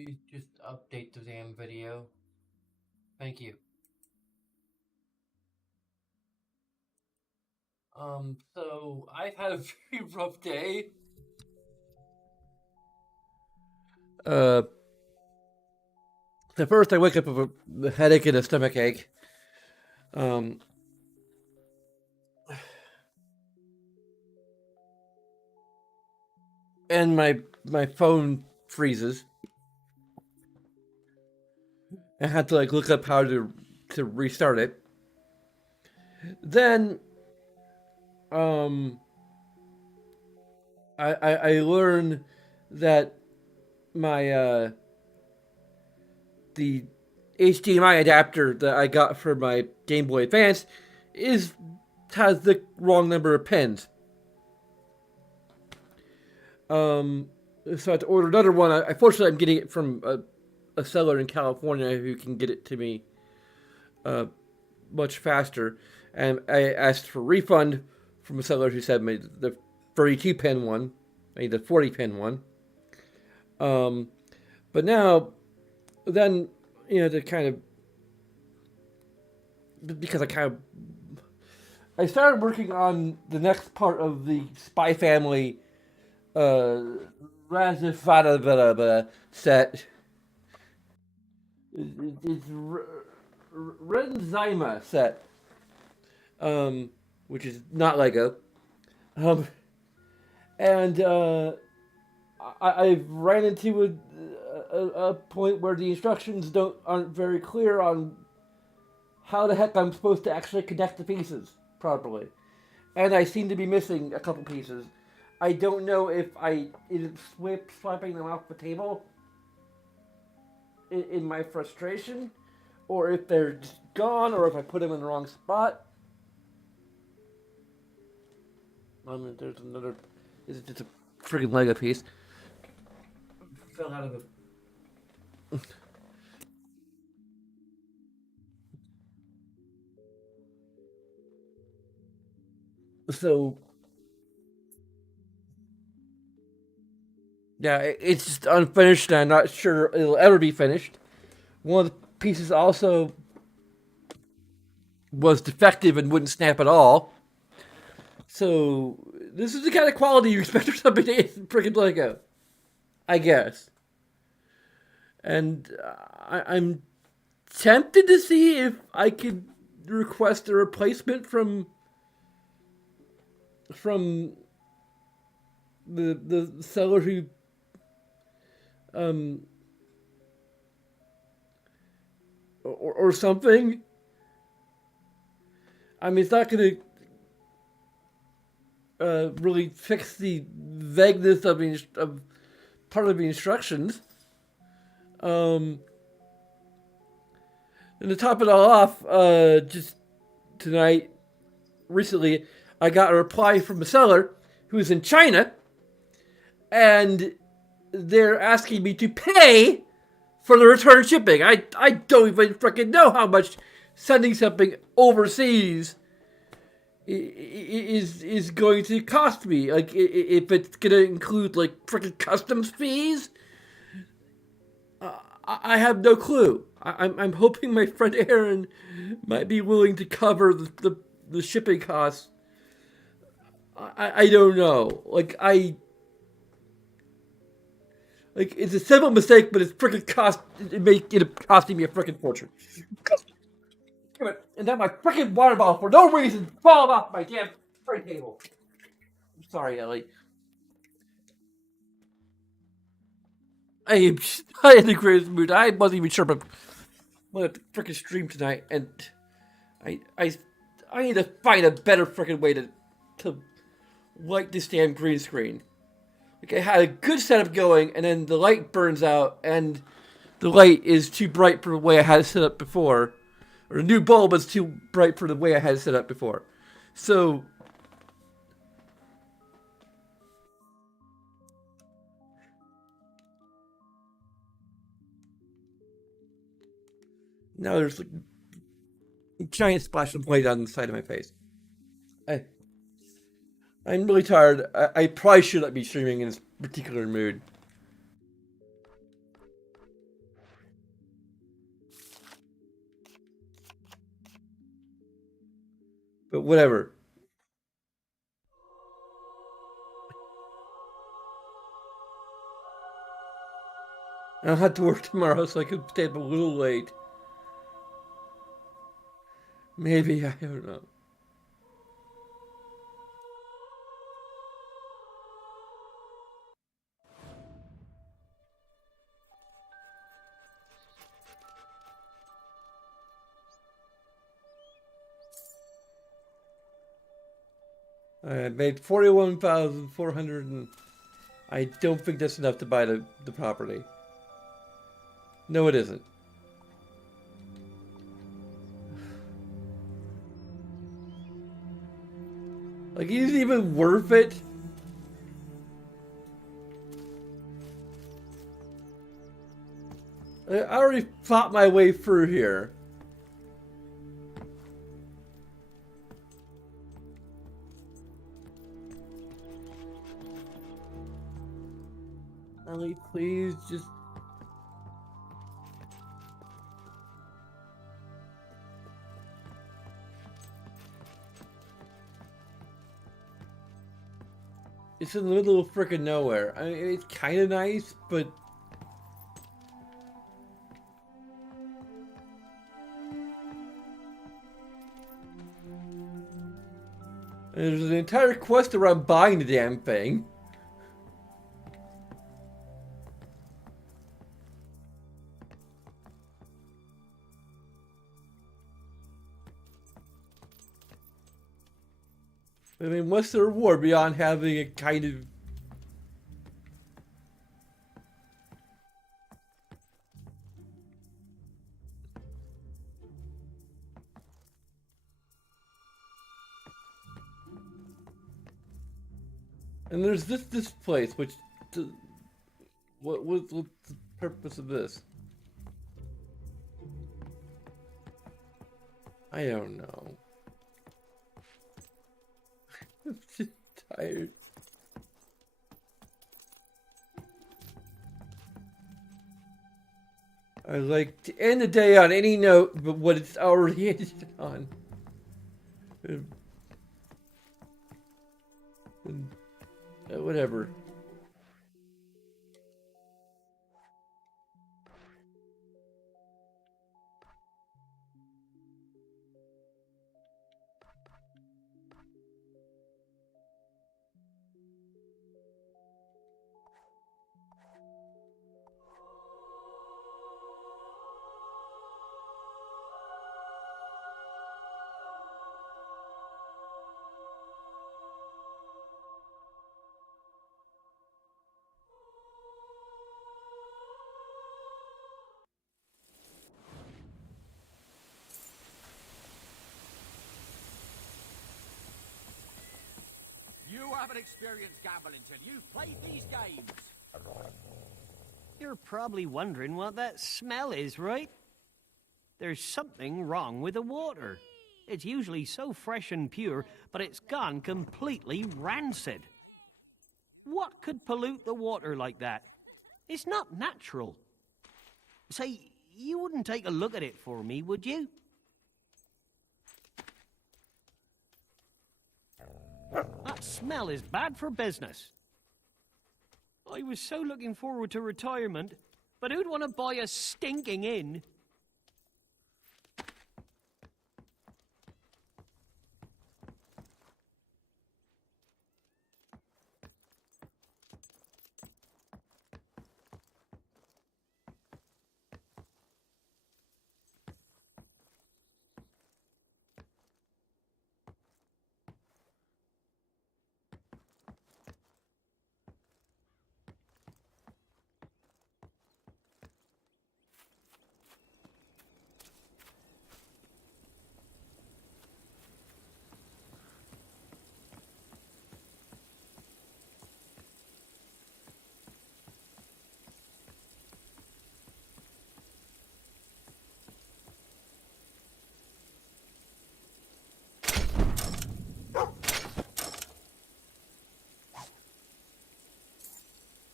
you just update the damn video? Thank you. So I've had a very rough day. So first I wake up with a headache and a stomach ache. Um, and my phone freezes. I had to look up how to restart it. Then um I learned that my the HDMI adapter that I got for my Game Boy Advance has the wrong number of pins. So I had to order another one. Fortunately, I'm getting it from a seller in California who can get it to me much faster. And I asked for a refund from a seller who said the 32 pin one, I need the 40 pin one. But now, then, to kind of, because I started working on the next part of the Spy Family Razifada set. It's Renzyma set, which is not Lego. And I've ran into a point where the instructions aren't very clear on how the heck I'm supposed to actually connect the pieces properly, and I seem to be missing a couple pieces. I don't know if I is swiping them off the table in my frustration, or if they're just gone, or if I put them in the wrong spot. There's another. This is just a freaking Lego piece. Fell out of it. So yeah, it's just unfinished, and I'm not sure it'll ever be finished. One of the pieces also was defective and wouldn't snap at all. So this is the kind of quality you expect from somebody in freaking Lego, I guess. And I'm tempted to see if I could request a replacement from the seller who um or something. I mean, it's not going to really fix the vagueness of part of the instructions. And to top it all off, just tonight, recently, I got a reply from a seller who's in China, and they're asking me to pay for the return shipping. I don't even freaking know how much sending something overseas is going to cost me. Like, if it's going to include freaking customs fees, I have no clue. I'm hoping my friend Aaron might be willing to cover the shipping costs. I don't know. It's a simple mistake, but it's freaking costing me a freaking fortune. And then my freaking water bottle, for no reason, falling off my damn tray table. I'm sorry, Ellie. I am not in the greatest mood. I wasn't even sure, but I'm gonna freaking stream tonight, and I need to find a better freaking way to light this damn green screen. Like, I had a good setup going, and then the light burns out, and the light is too bright for the way I had it set up before. Or the new bulb is too bright for the way I had it set up before. So now there's a giant splash of light on the side of my face. I'm really tired. I probably should not be streaming in this particular mood. But whatever. I'll have to work tomorrow, so I could stay up a little late. Maybe, I don't know. I made 41,400 and I don't think that's enough to buy the property. No, it isn't. Like, is it even worth it? I already fought my way through here. Ellie, please just... It's in the middle of frickin' nowhere. I mean, it's kind of nice, but... There's an entire quest around buying the damn thing. I mean, what's the reward beyond having a kind of... And there's this place, which... What's the purpose of this? I don't know. I'm just tired. I like to end the day on any note but what it's already ended on. Whatever. You haven't experienced gambling till you've played these games. You're probably wondering what that smell is, right? There's something wrong with the water. It's usually so fresh and pure, but it's gone completely rancid. What could pollute the water like that? It's not natural. Say, you wouldn't take a look at it for me, would you? That smell is bad for business. I was so looking forward to retirement, but who'd want to buy a stinking inn?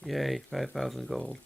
Yay, 5,000 gold.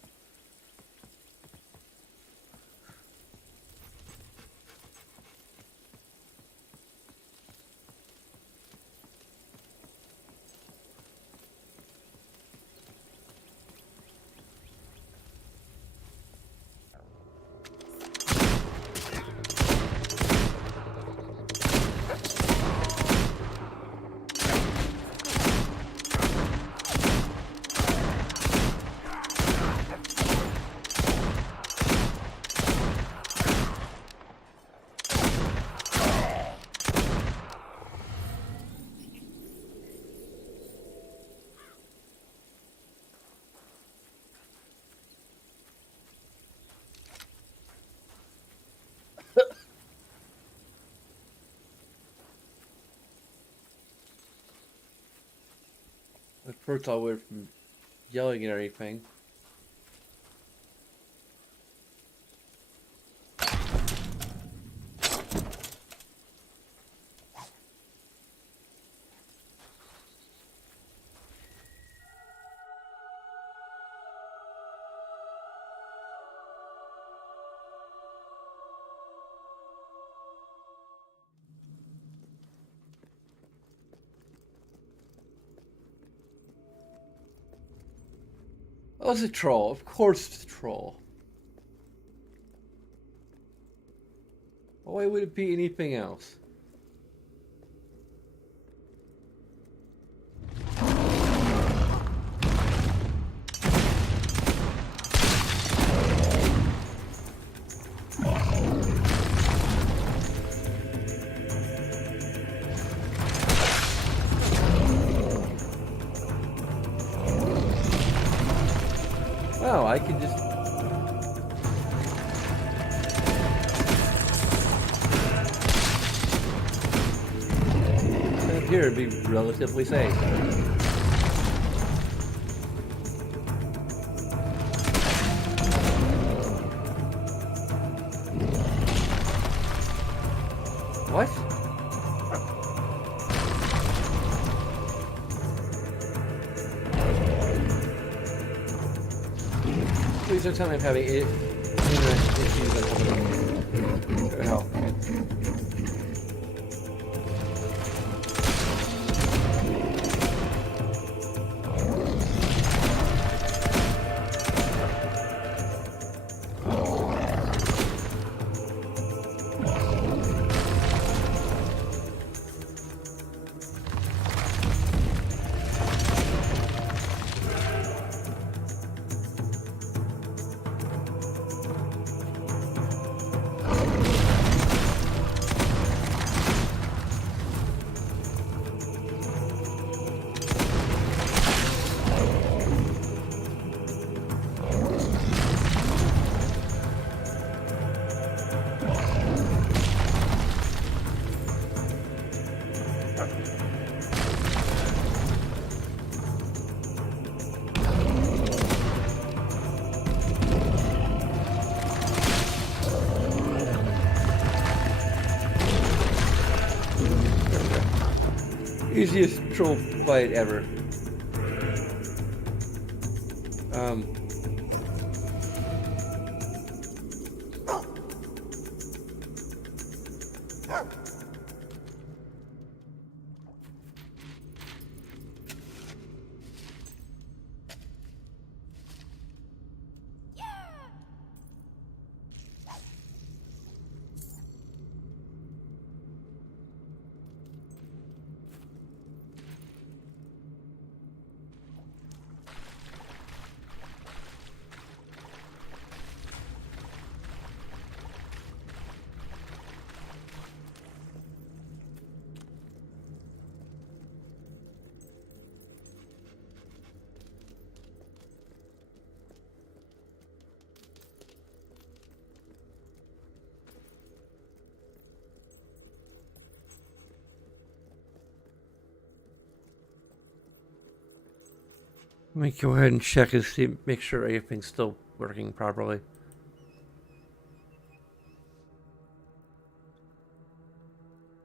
At first I went from yelling and everything. Oh, it's a troll. Of course it's a troll. Why would it be anything else? Wow, I can just... It appear to be relatively safe. What? Please don't tell me I'm having internet issues on top of it. Hell. Easiest troll fight ever. Let me go ahead and check and see, make sure everything's still working properly.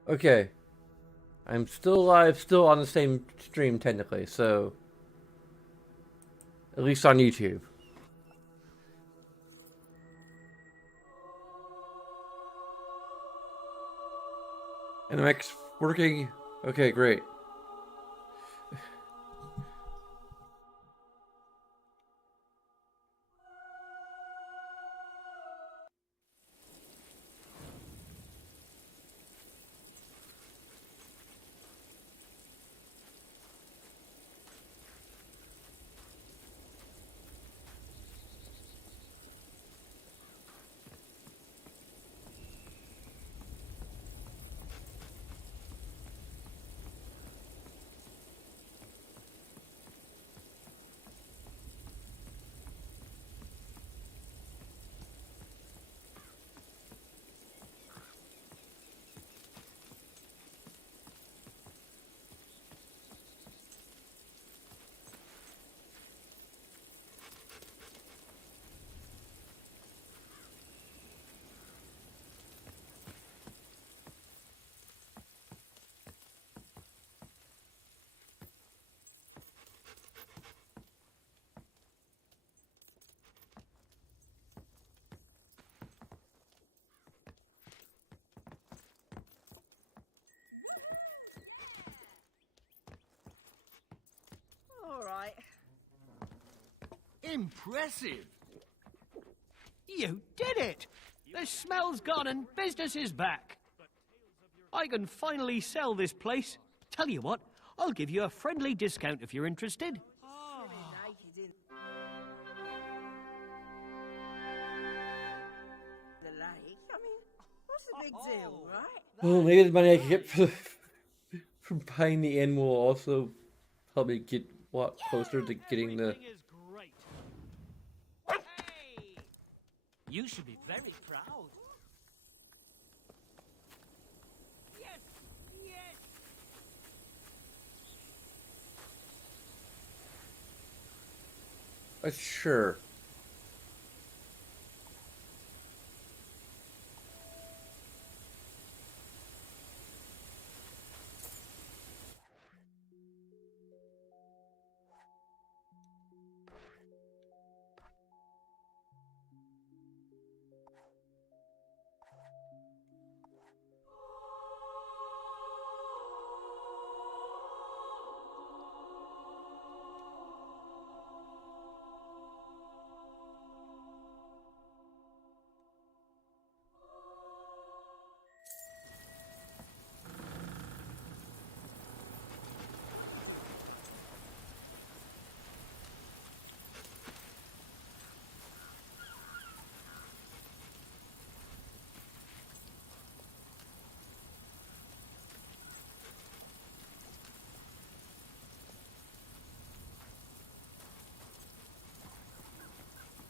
Okay. I'm still alive, still on the same stream technically, so... At least on YouTube. And I'm working... Okay, great. Impressive. You did it! The smell's gone and business is back. I can finally sell this place. Tell you what, I'll give you a friendly discount if you're interested. The lake. I mean, what's the big deal, right? Well, maybe the money I can get from buying the inn will also help me get closer to getting the. Everything is great. Hey! You should be very proud. Yes! Yes! Sure.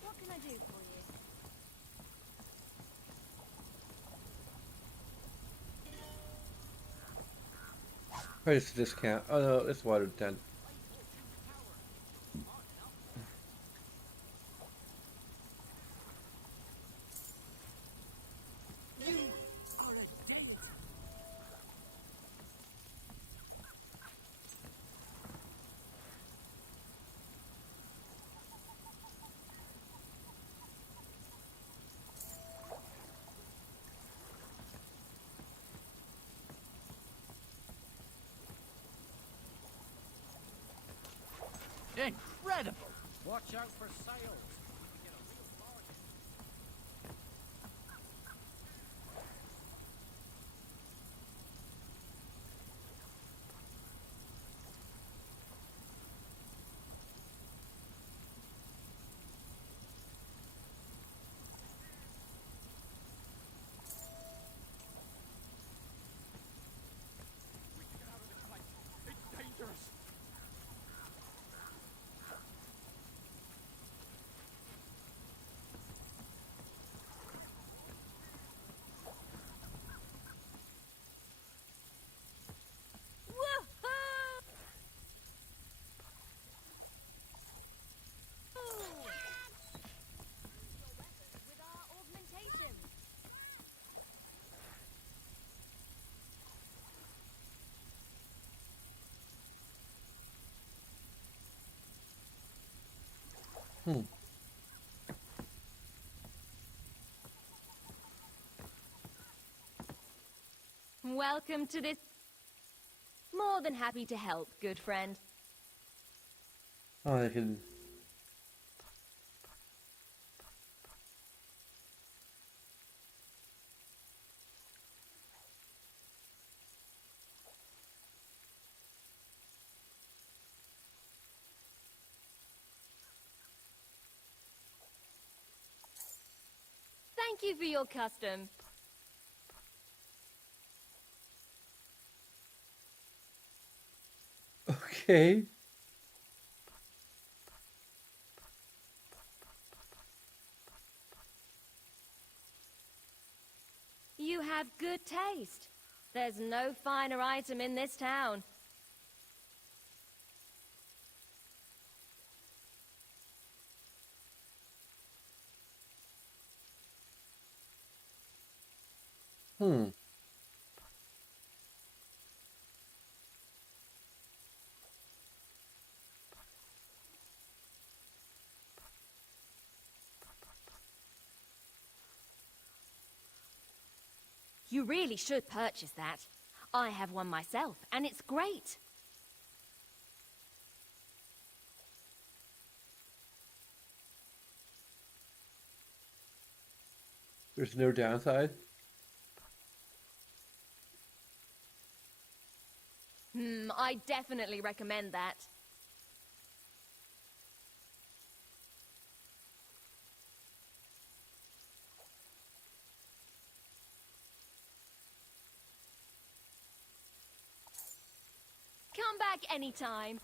What can I do for you? Price discount. Oh no, it's watered down. You are a deity. Incredible! Watch out for sales. You can get a real bargain. We can get out of this place. It's dangerous. With our augmentations. Welcome to this. More than happy to help, good friend. Oh, I can. Thank you for your custom. Okay. You have good taste. There's no finer item in this town. Hmm. You really should purchase that. I have one myself, and it's great. There's no downside. I definitely recommend that. Come back anytime.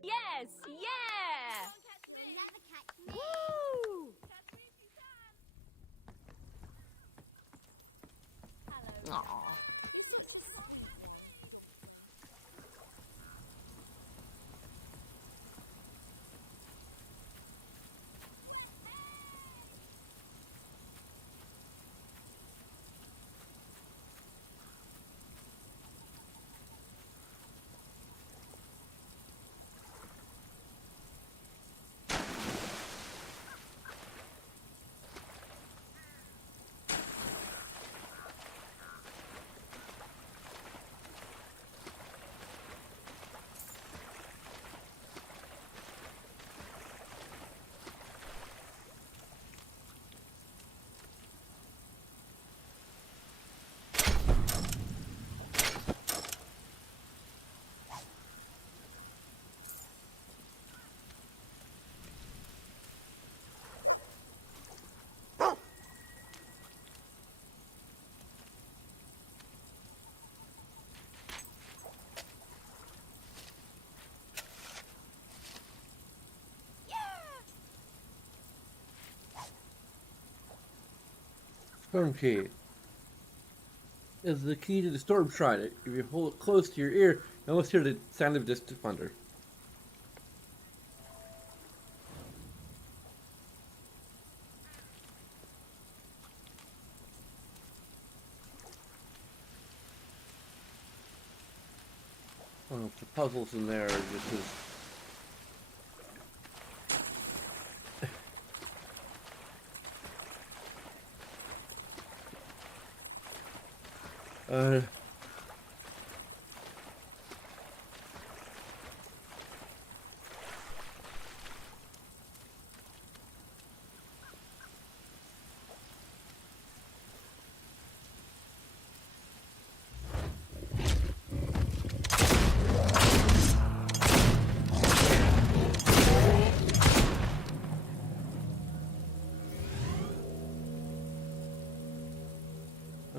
Yes, yeah! Never catch me. Woo! Hello. Storm key is the key to the storm shrine. If you hold it close to your ear, you almost hear the sound of distant thunder. I don't know if the puzzles in there are just as... I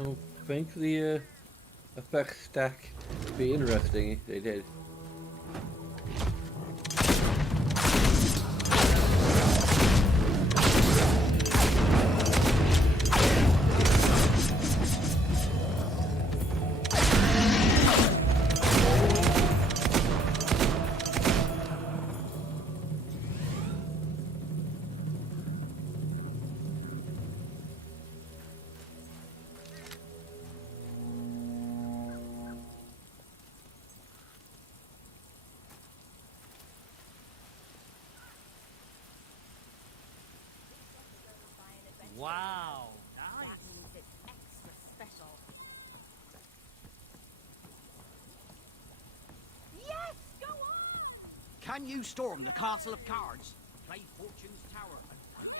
don't think the effects stack would be interesting if they did. Wow. That means it's extra special. Yes, go on! Can you storm the Castle of Cards? Play Fortune's Tower and find out.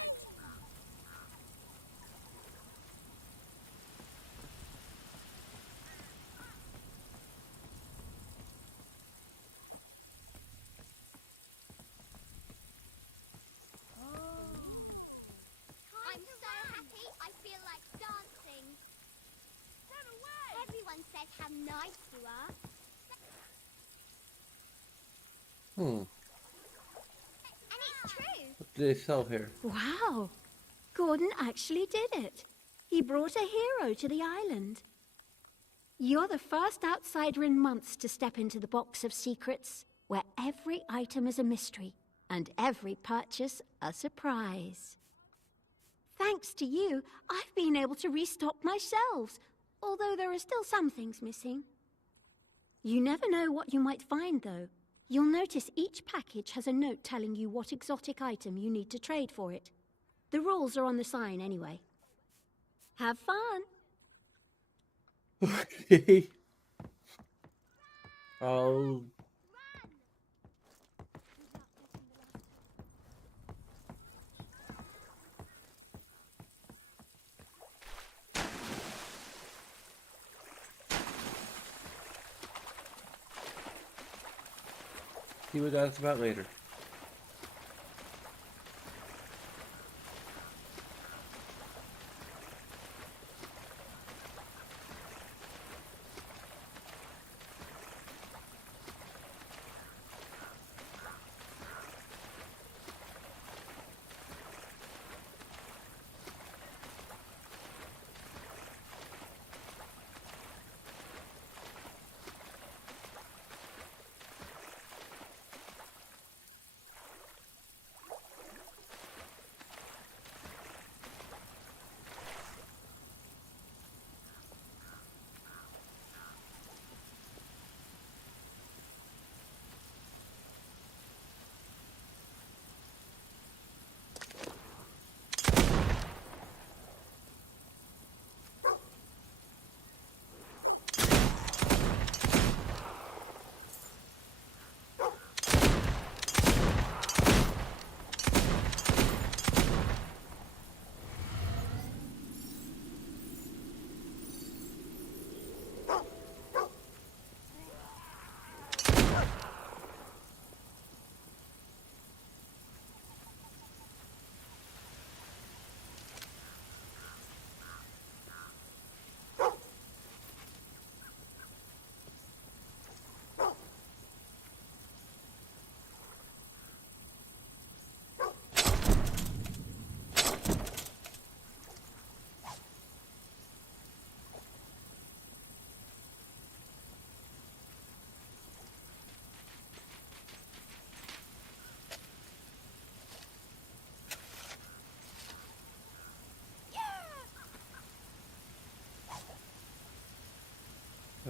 I'm so happy, I feel like dancing. Run away! Everyone says how nice you are. Hmm. And it's true. What they sell here? Wow! Gordon actually did it. He brought a hero to the island. You're the first outsider in months to step into the box of secrets, where every item is a mystery, and every purchase a surprise. Thanks to you, I've been able to restock my shelves, although there are still some things missing. You never know what you might find, though. You'll notice each package has a note telling you what exotic item you need to trade for it. The rules are on the sign anyway. Have fun! Okay. I'll... see what that's about later.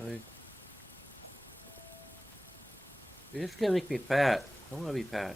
Like, you're just gonna make me fat. I don't wanna be fat.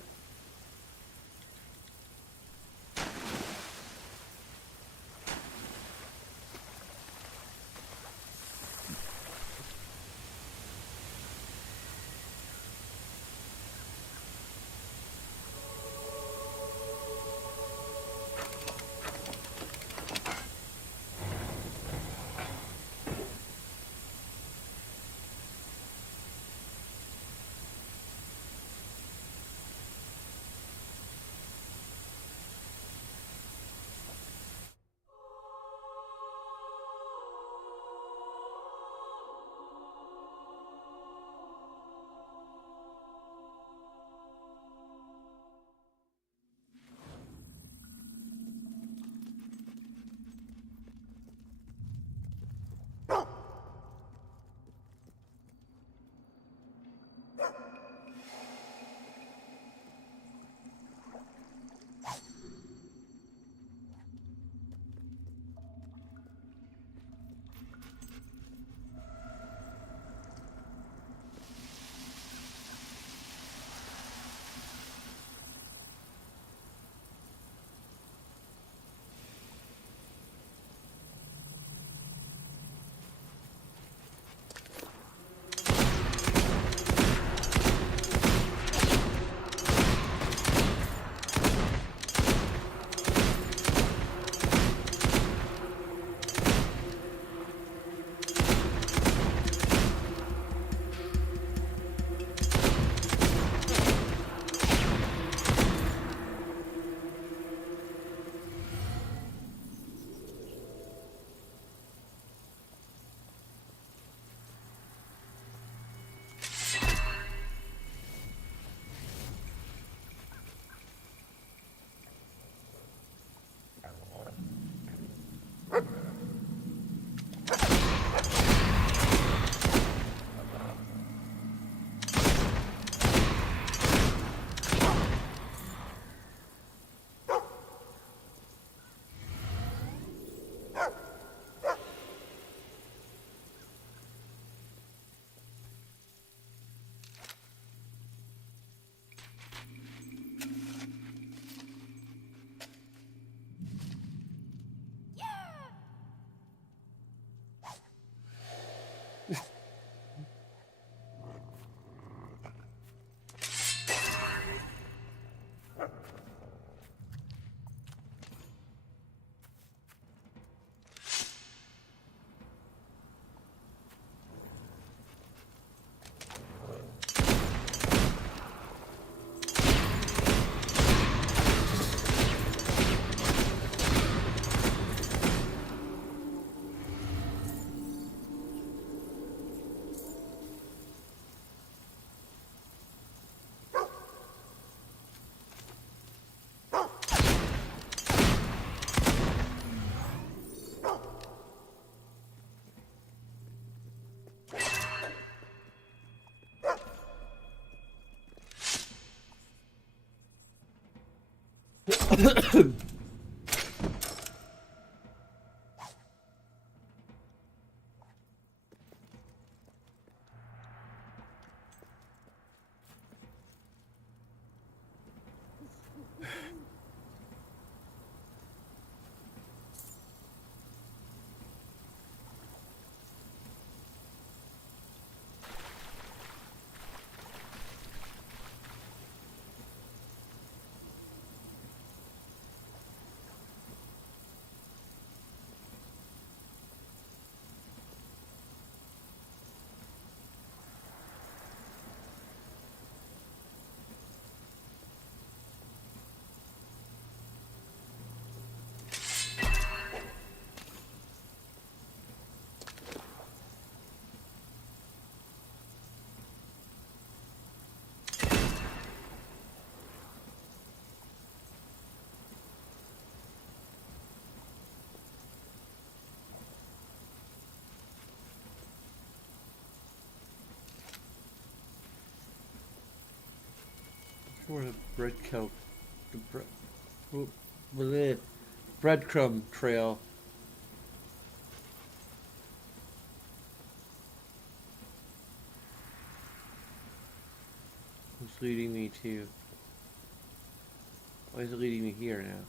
Where the breadcrumb trail. What's leading me to? Why is it leading me here now?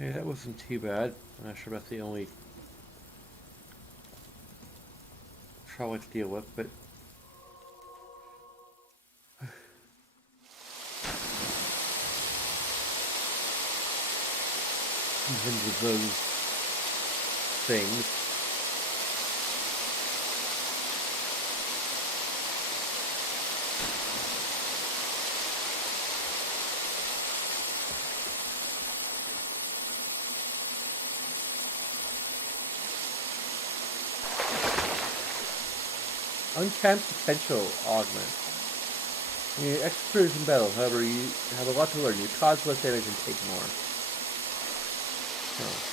Okay, that wasn't too bad. I'm not sure that's the only trouble to deal with, but even with those things. Uncapped potential augment. You're experts in battle, however, you have a lot to learn. You cause less damage and take more. Oh.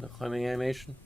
The climbing animation.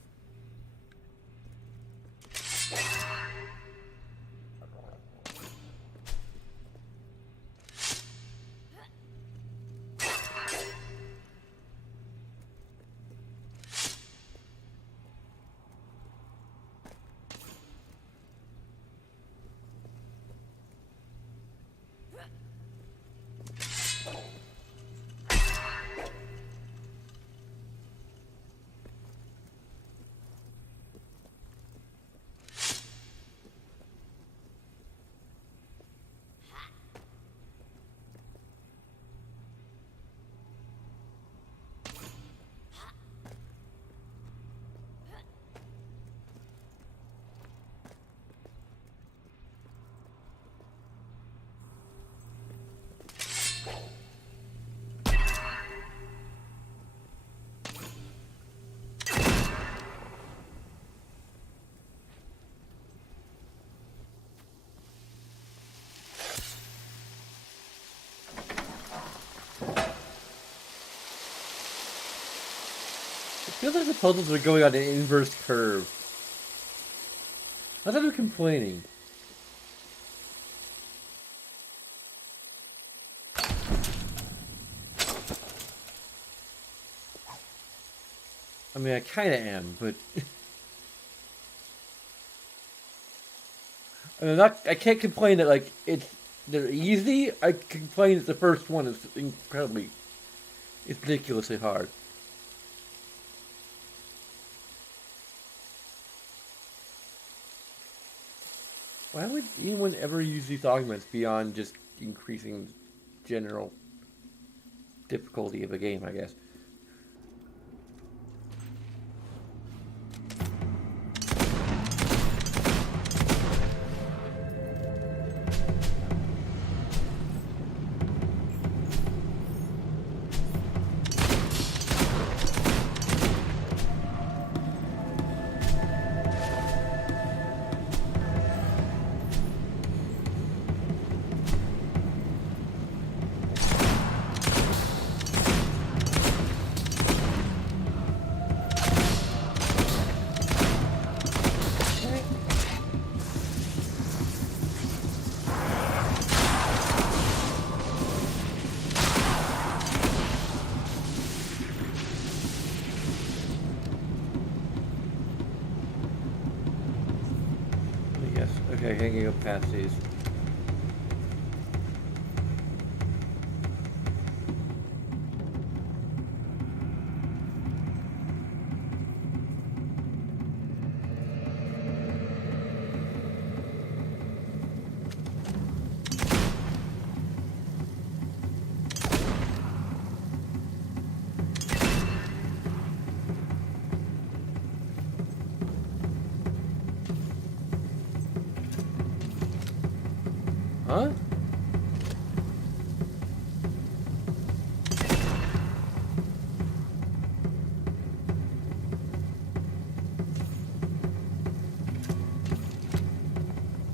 I feel like the puzzles are going on an inverse curve. I thought I was complaining. I mean, I kind of am, but I mean, I can't complain that like they're easy. I complain that the first one is it's ridiculously hard. Why would anyone ever use these augments beyond just increasing general difficulty of a game, I guess? Okay, hanging up past these. Huh?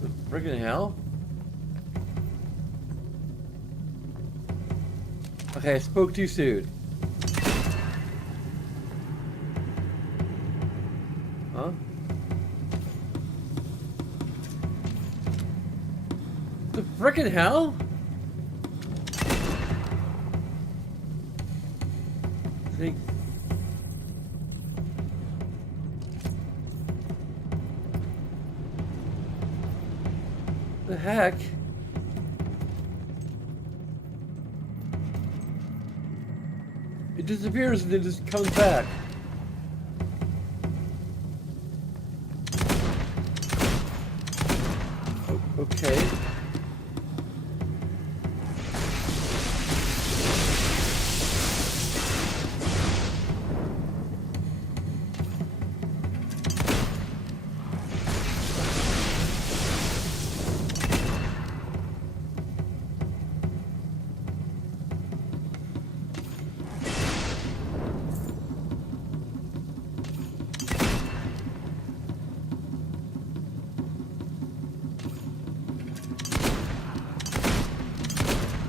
The friggin' hell? Okay, I spoke too soon. Huh? The frickin' hell? They... The heck? It disappears and then just comes back. Okay.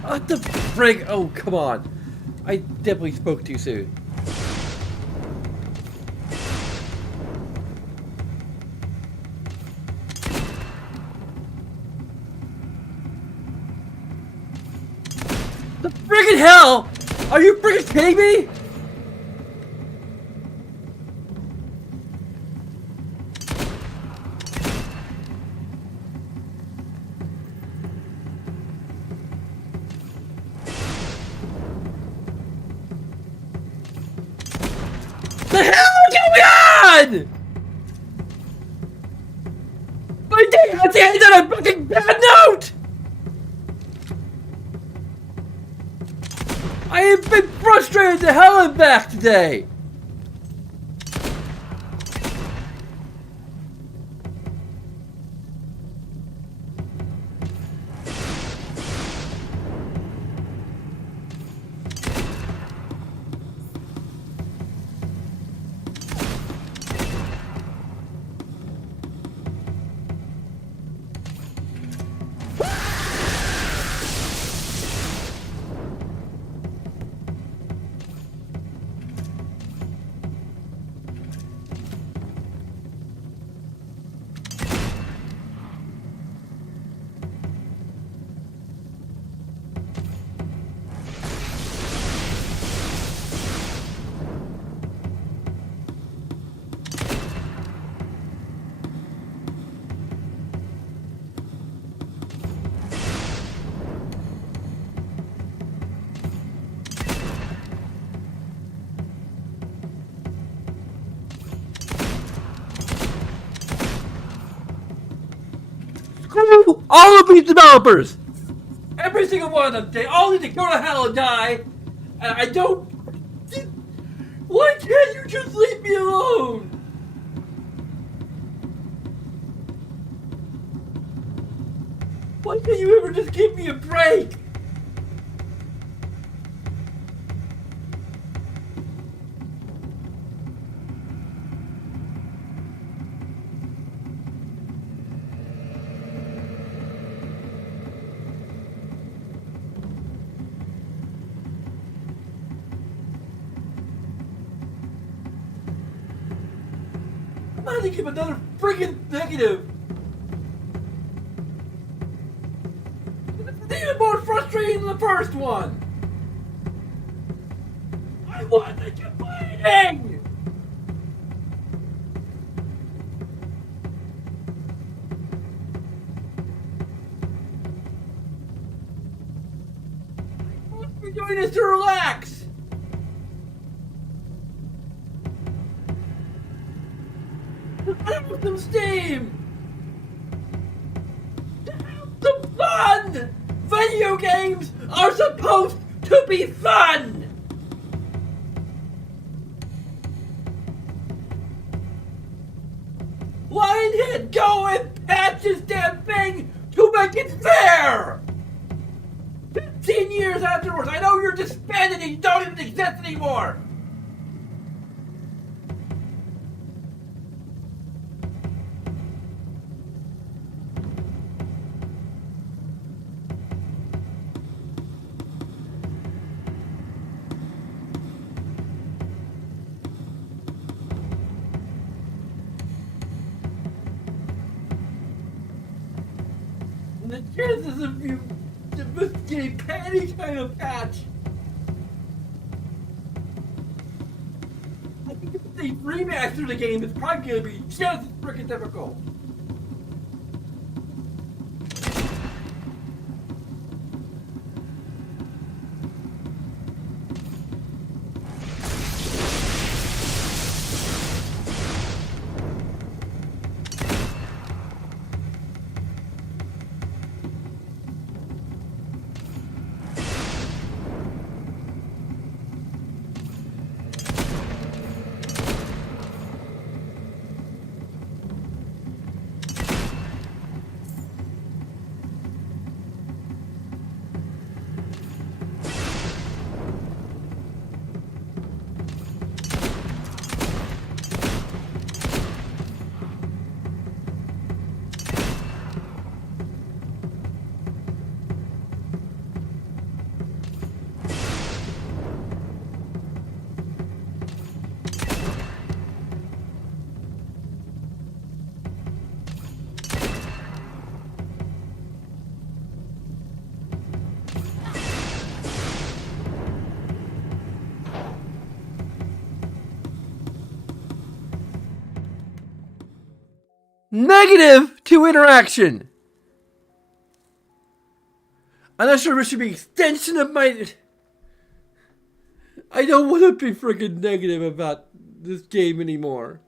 What the frig? Oh, come on. I definitely spoke too soon. Are you freaking kidding me? The hell is going on? My day has to end on a fucking bad note! I have been frustrated to hell and back today! Screw all of these developers! Every single one of them, they all need to go to hell and die! And I don't... Why can't you just leave me alone? Why can't you ever just give me a break? I'm not gonna give another freaking negative. It's even more frustrating than the first one. I wasn't complaining. I'm supposed to be doing this to relax. Have some steam! Have some fun! Video games are supposed to be fun! Lionhead, go and patch this damn thing to make it fair! 15 years afterwards, I know you're disbanded and you don't even exist anymore! The chances of you getting any kind of patch. I think if they remaster the game, it's probably gonna be just as freaking difficult. negative to interaction. I'm not sure if it should be extension of my... I don't want to be freaking negative about this game anymore.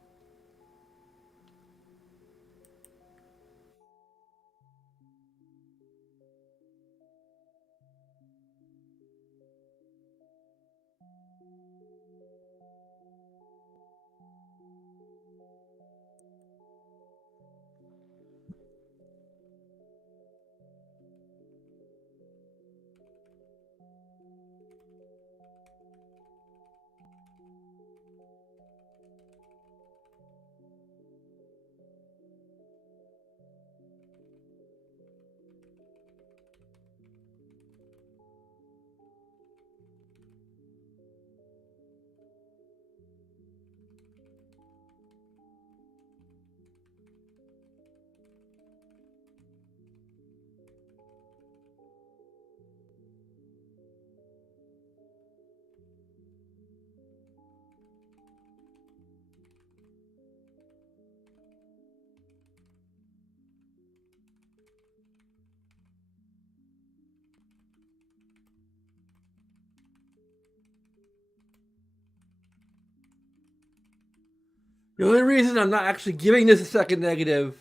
The only reason I'm not actually giving this a second negative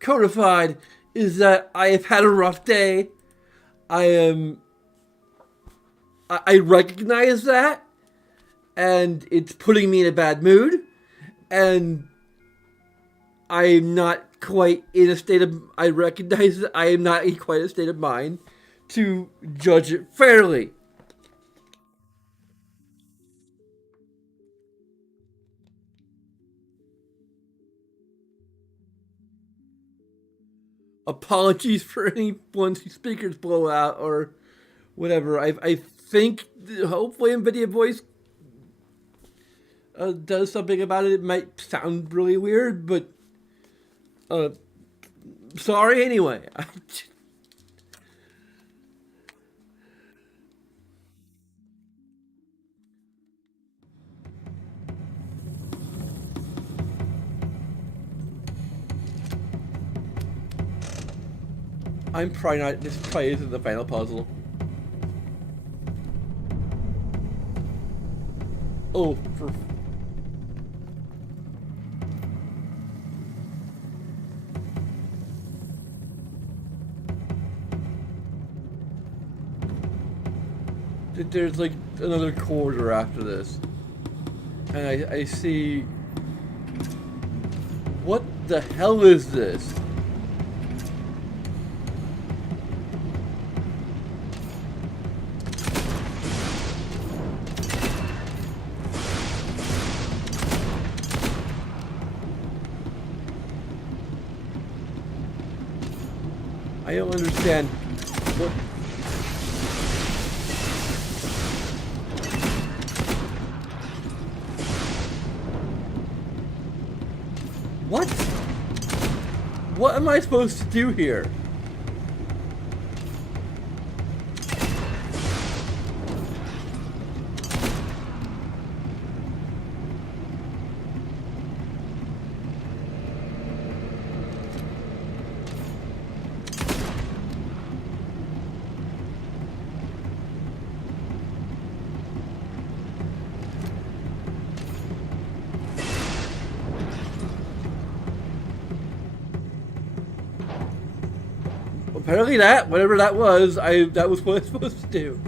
codified is that I have had a rough day. I recognize that, and it's putting me in a bad mood, and I'm not quite in a state of... I recognize that I am not in quite a state of mind to judge it fairly. Apologies for anyone whose speakers blow out or whatever. I think hopefully NVIDIA Voice does something about it. It might sound really weird, but sorry anyway. I'm probably not... This probably isn't the final puzzle. Oh, for... There's like another corridor after this. And I see... What the hell is this? I don't understand what... What? What am I supposed to do here? Apparently whatever that was, that was what I was supposed to do.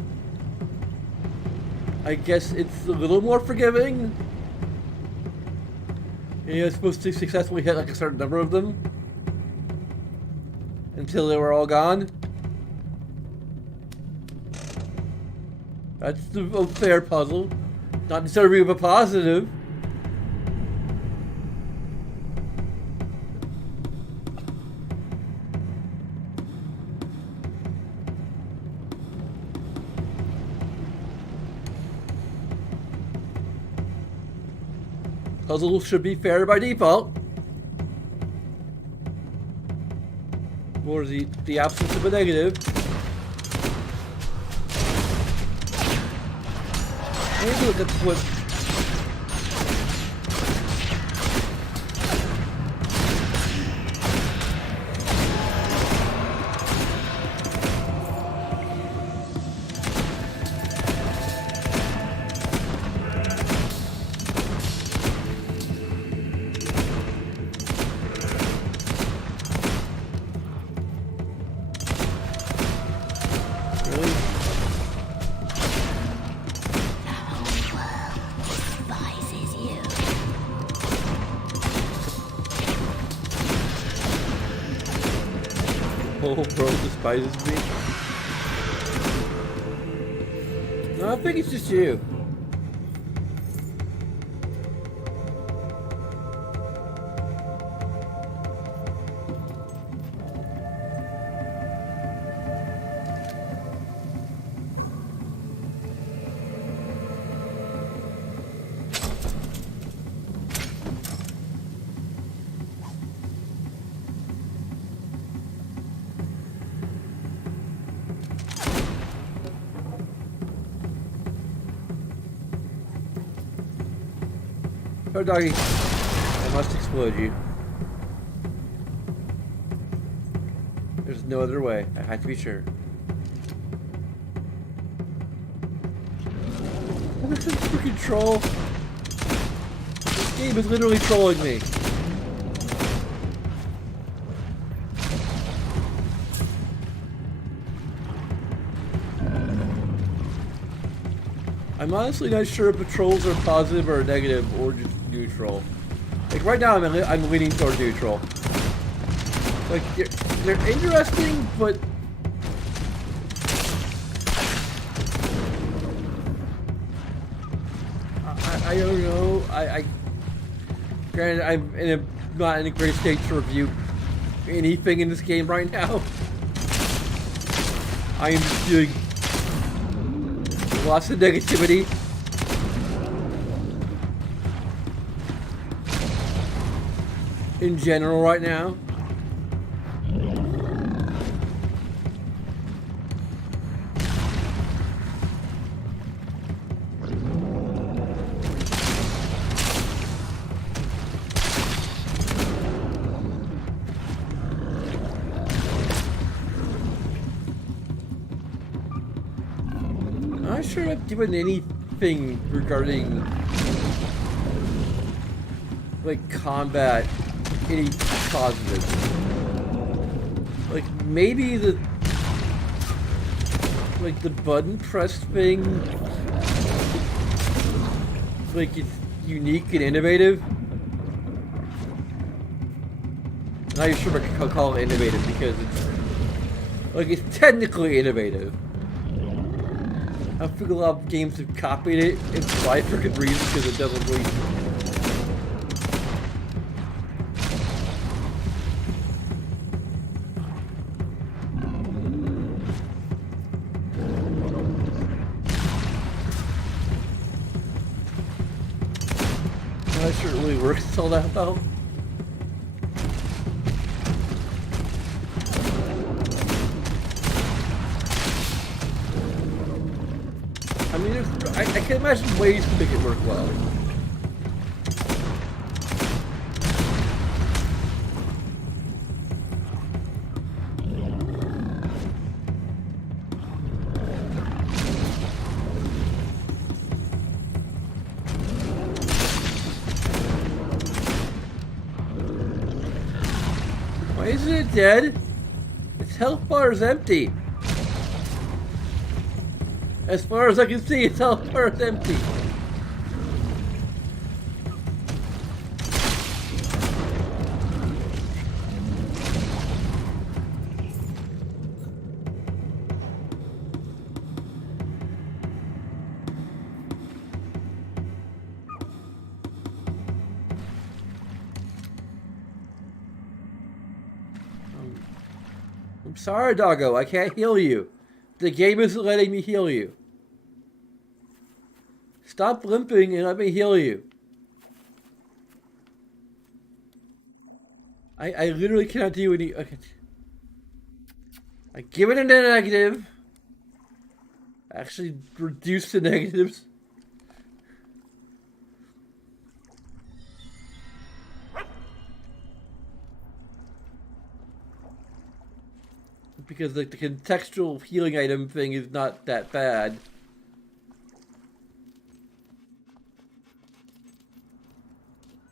I guess it's a little more forgiving. You're supposed to successfully hit like a certain number of them until they were all gone. That's a fair puzzle. Not deserving of a positive. Puzzle should be fair by default. Or the absence of a negative. Maybe look at what... whole world despises me. No, I think it's just you. Oh, doggy. I must explode you. There's no other way. I have to be sure. This is freaking troll. This game is literally trolling me. I'm honestly not sure if the trolls are positive or negative or just neutral. Like right now, I'm leaning toward neutral. Like they're interesting, but I don't know. Granted, I'm not in a great state to review anything in this game right now. I am just feeling lots of negativity. In general right now. I'm not sure I've given anything regarding like combat any positives. Like maybe the button press thing, like it's unique and innovative. I'm not even sure if I can call it innovative because it's technically innovative. I think a lot of games have copied it and tried for good reason because it doesn't really. I'm not sure it really works. It's all that about. I mean, I can imagine ways to make it work well. Why isn't it dead? Its health bar is empty. As far as I can see, its health bar is empty. I'm sorry, doggo. I can't heal you. The game isn't letting me heal you. Stop limping and let me heal you. I literally cannot do any. Okay. I give it a negative. Actually, reduce the negatives. Because like the contextual healing item thing is not that bad.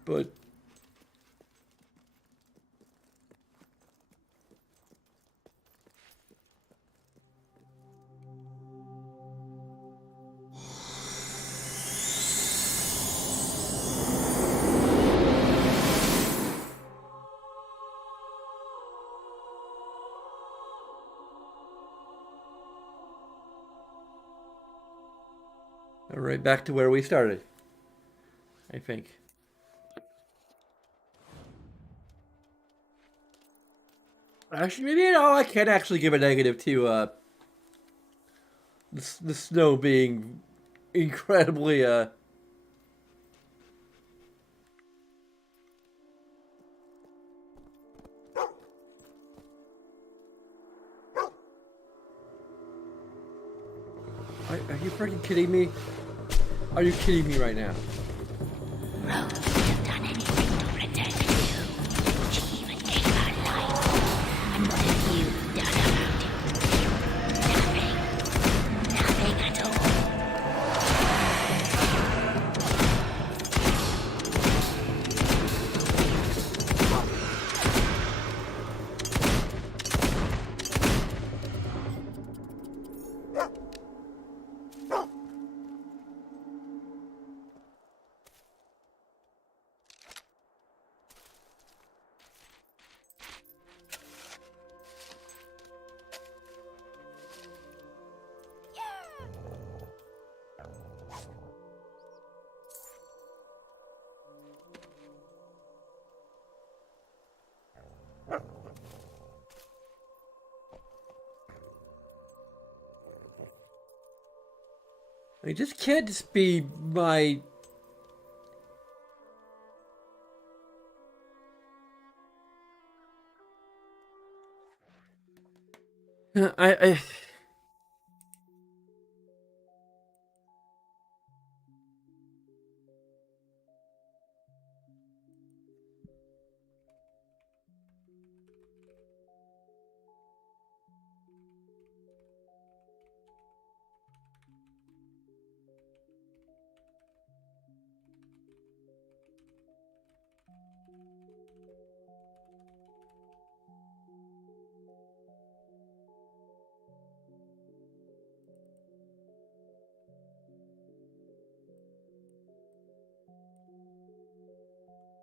But Right back to where we started, I think. Actually, maybe I can actually give a negative to the snow being incredibly Are you freaking kidding me? Are you kidding me right now? Rose would have done anything to protect you. She even gave her life. And what have you done about it? Nothing. Nothing at all. I just can't just be my.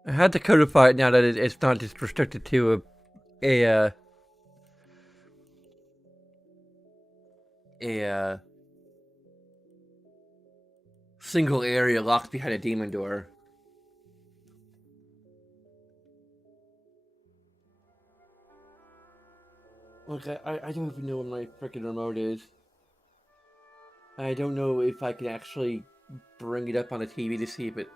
I had to codify it now that it's not just restricted to a single area locked behind a demon door. Look, I don't even know where my freaking remote is. I don't know if I can actually bring it up on the TV to see if it.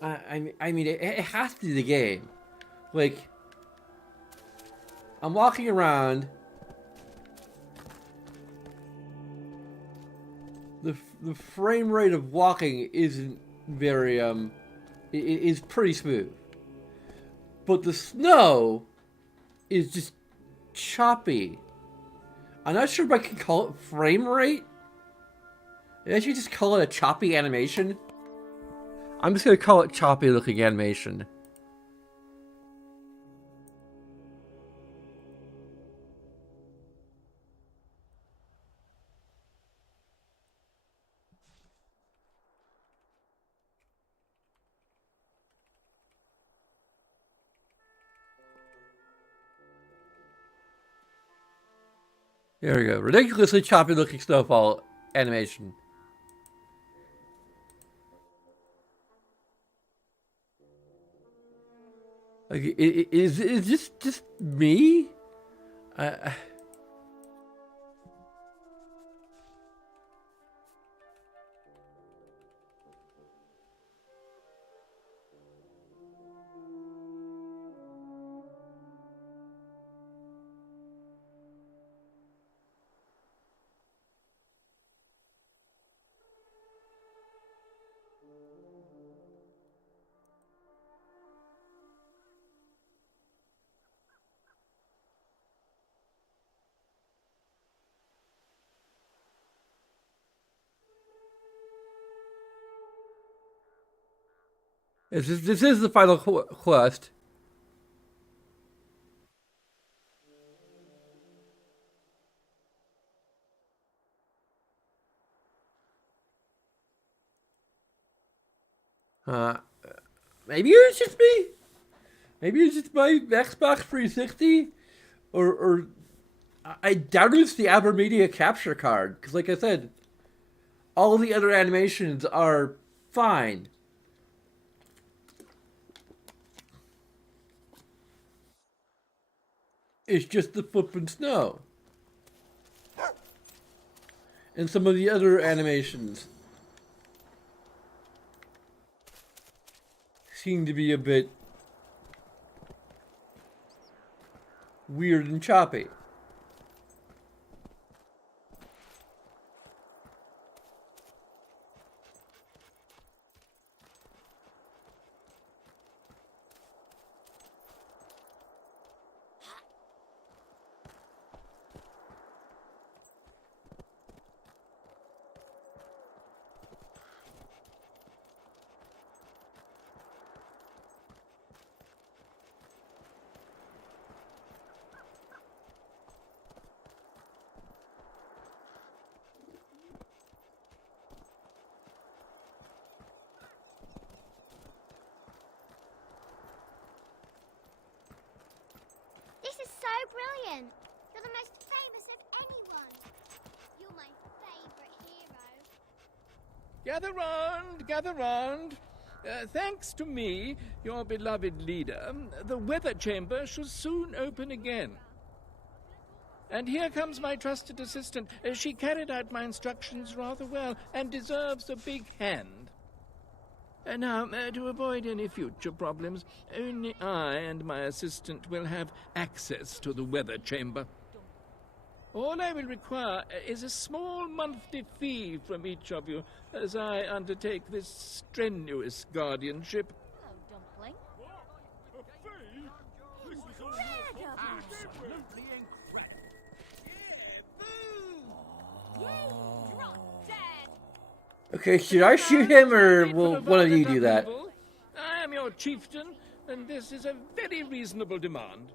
I mean, it has to be the game. Like, I'm walking around. The frame rate of walking isn't very it is pretty smooth, but the snow is just choppy. I'm not sure if I can call it frame rate. I should just call it a choppy animation. I'm just gonna call it choppy looking animation. There we go. Ridiculously choppy looking snowfall animation. Like, is this just me? This is the final quest. Uh, maybe it's just me. Maybe it's just my Xbox 360, or I doubt it's the Abermedia capture card. Because, like I said, All the other animations are fine. It's just the footprint snow. And some of the other animations seem to be a bit weird and choppy. This is so brilliant. You're the most famous of anyone. You're my favorite hero. Gather round, gather round. Thanks to me, your beloved leader, the weather chamber shall soon open again. And here comes my trusted assistant. She carried out my instructions rather well and deserves a big hand. Now, to avoid any future problems, only I and my assistant will have access to the weather chamber. All I will require is a small monthly fee from each of you as I undertake this strenuous guardianship. Hello, Dumpling. Absolutely incredible. Okay, should I shoot him or will one of you do that? I am your chieftain, and this is a very reasonable demand.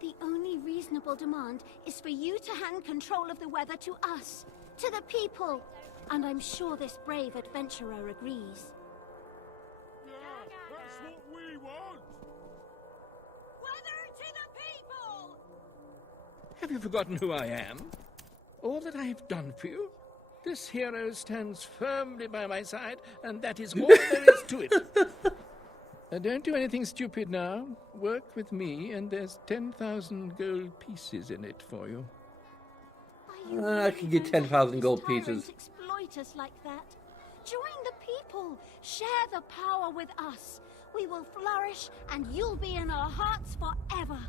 The only reasonable demand is for you to hand control of the weather to us, to the people. And I'm sure this brave adventurer agrees. That's what we want. Weather to the people! Have you forgotten who I am? All that I have done for you? This hero stands firmly by my side, and that is all there is to it. Don't do anything stupid now. Work with me, and there's 10,000 gold pieces in it for you. Are you I can get 10,000 gold tyrants pieces. exploit us like that? Join the people. Share the power with us. We will flourish, and you'll be in our hearts forever.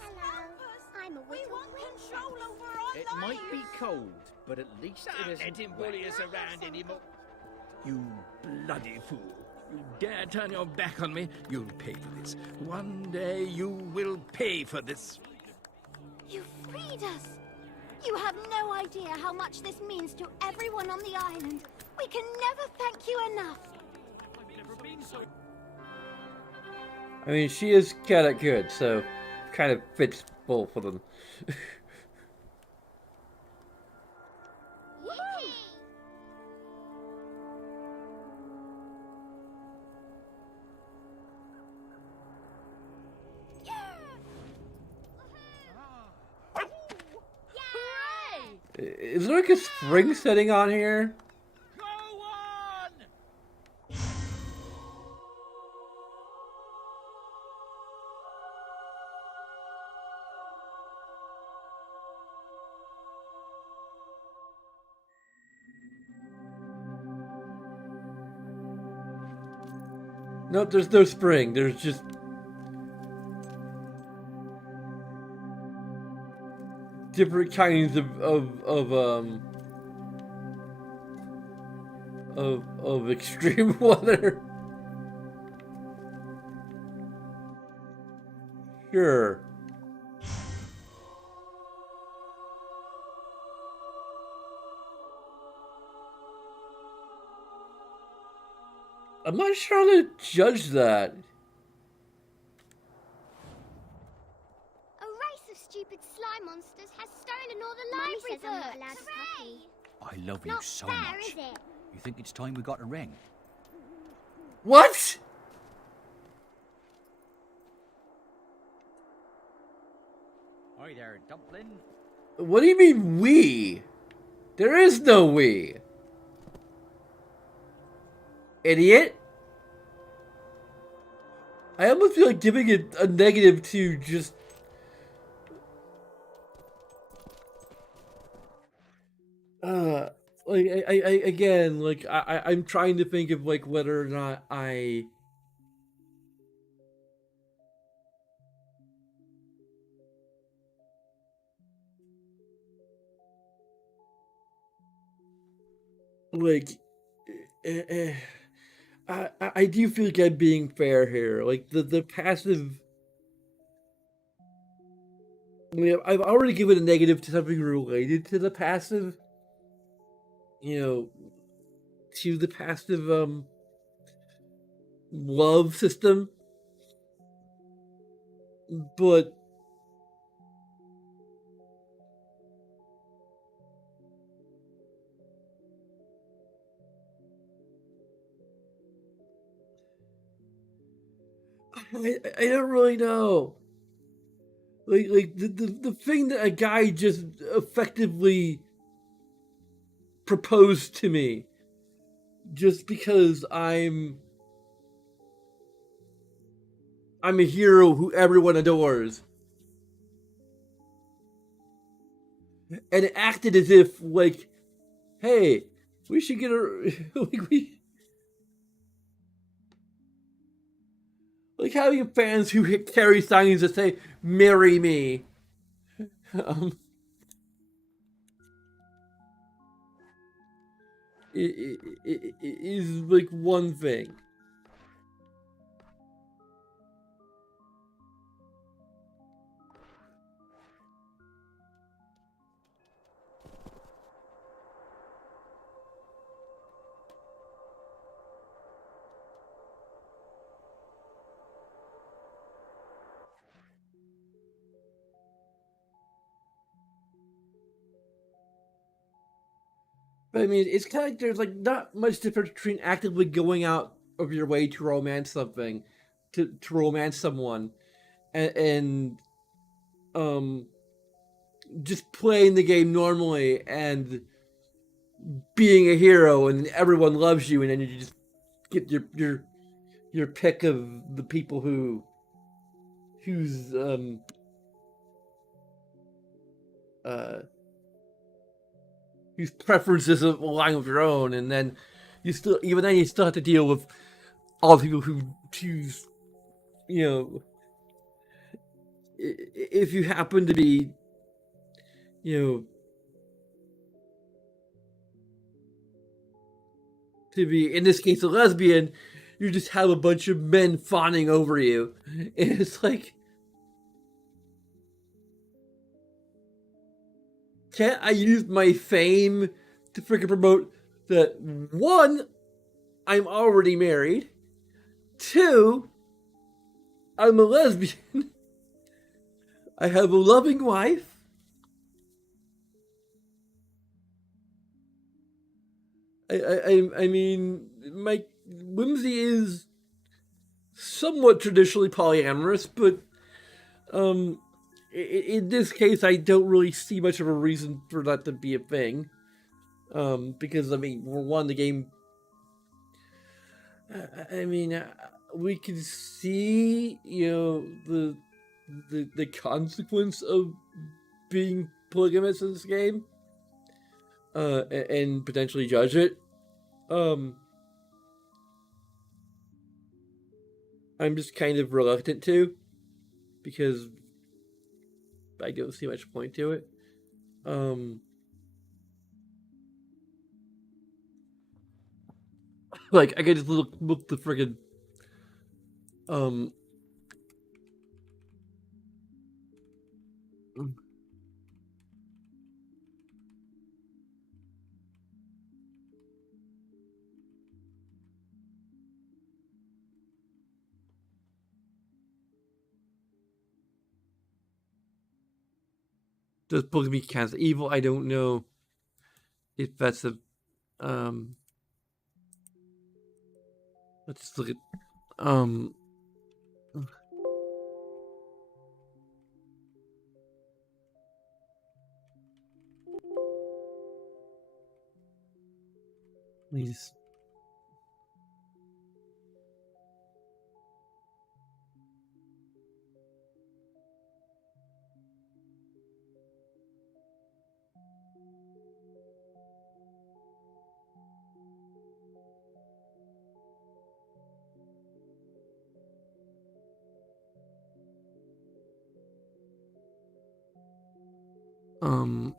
Hello, I'm a We little want princess. control over our It lives! might be cold, but at least it isn't. Let him bully us around anymore. You bloody fool. You dare turn your back on me? You'll pay for this. One day you will pay for this. You freed us. You have no idea how much this means to everyone on the island. We can never thank you enough. I mean, she is kind of good, so kind of fits both of them. Yippee! Is there like a spring setting on here? Go on! No, there's no spring. There's just different kinds of extreme weather. Sure. I'm not sure how to judge that. A race of stupid slime monsters has stolen all the Mummy library says I'm not books. allowed to Hooray! I love you Not so fair, much. is it? You think it's time we got a ring? What? Hi there, Dumpling. What do you mean we? There is no we. Idiot. I almost feel like giving it a negative to just. Uh, like I again, like I'm trying to think of like whether or not I. Like, eh, eh, I do feel like I'm being fair here. Like the passive. I mean, I've already given a negative to something related to the passive. You know, to the passive love system, but I don't really know. Like the thing that a guy just effectively proposed to me just because I'm a hero who everyone adores. And it acted as if like, hey, we should get a like having fans who carry signs that say "Marry me." Um, it is like one thing. But I mean, it's kind of like there's like not much difference between actively going out of your way to romance something, to romance someone, and um just playing the game normally and being a hero and everyone loves you and then you just get your pick of the people whose uh whose preferences align with your own, and then you still have to deal with all the people who choose, you know, if you happen to be, you know, to be in this case a lesbian, you just have a bunch of men fawning over you, and it's like, can't I use my fame to freaking promote that one, I'm already married, two, I'm a lesbian, I have a loving wife. I mean, my whimsy is somewhat traditionally polyamorous, but um, in this case, I don't really see much of a reason for that to be a thing. Because I mean, for one, the game. I mean, we can see, you know, the consequence of being polygamous in this game, and potentially judge it. Um, I'm just kind of reluctant to, because I don't see much point to it. Like I could just look the friggin' um does Pokemon count as evil? I don't know if that's a um. Let's look at um. Please. Um,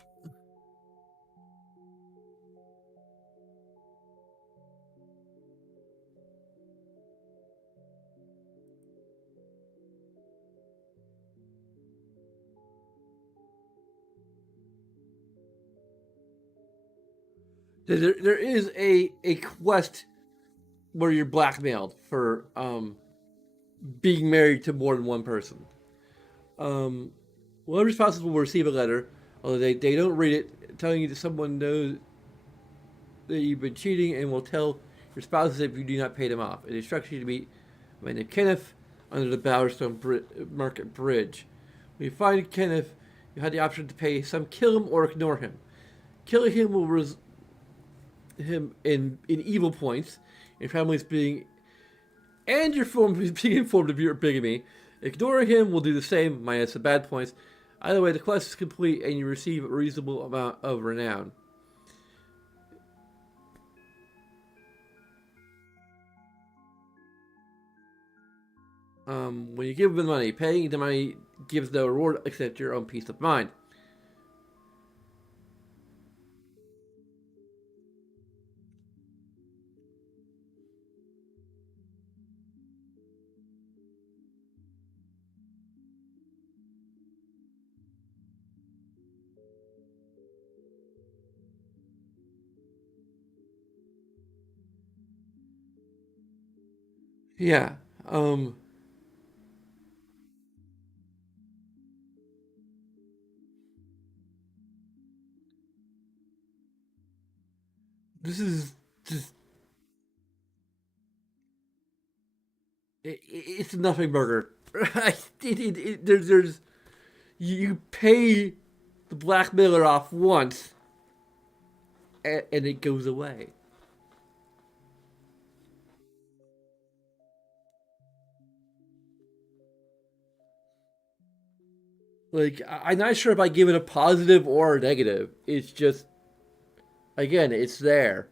there is a quest where you're blackmailed for being married to more than one person. Um, Whoever's responsible will receive a letter, although they don't read it, telling you that someone knows that you've been cheating and will tell your spouses if you do not pay them off. It instructs you to meet a man named Kenneth under the Bowerstone Market Bridge. When you find Kenneth, you have the option to pay some, kill him, or ignore him. Killing him will him in evil points, your family's being, and your form is being informed of your bigamy. Ignoring him will do the same, minus the bad points. Either way, the quest is complete and you receive a reasonable amount of renown. When you give them the money, paying the money gives no reward except your own peace of mind. Yeah. This is just it's a nothing burger. There's you pay the blackmailer off once, and it goes away. Like I'm not sure if I give it a positive or a negative. It's just again, it's there.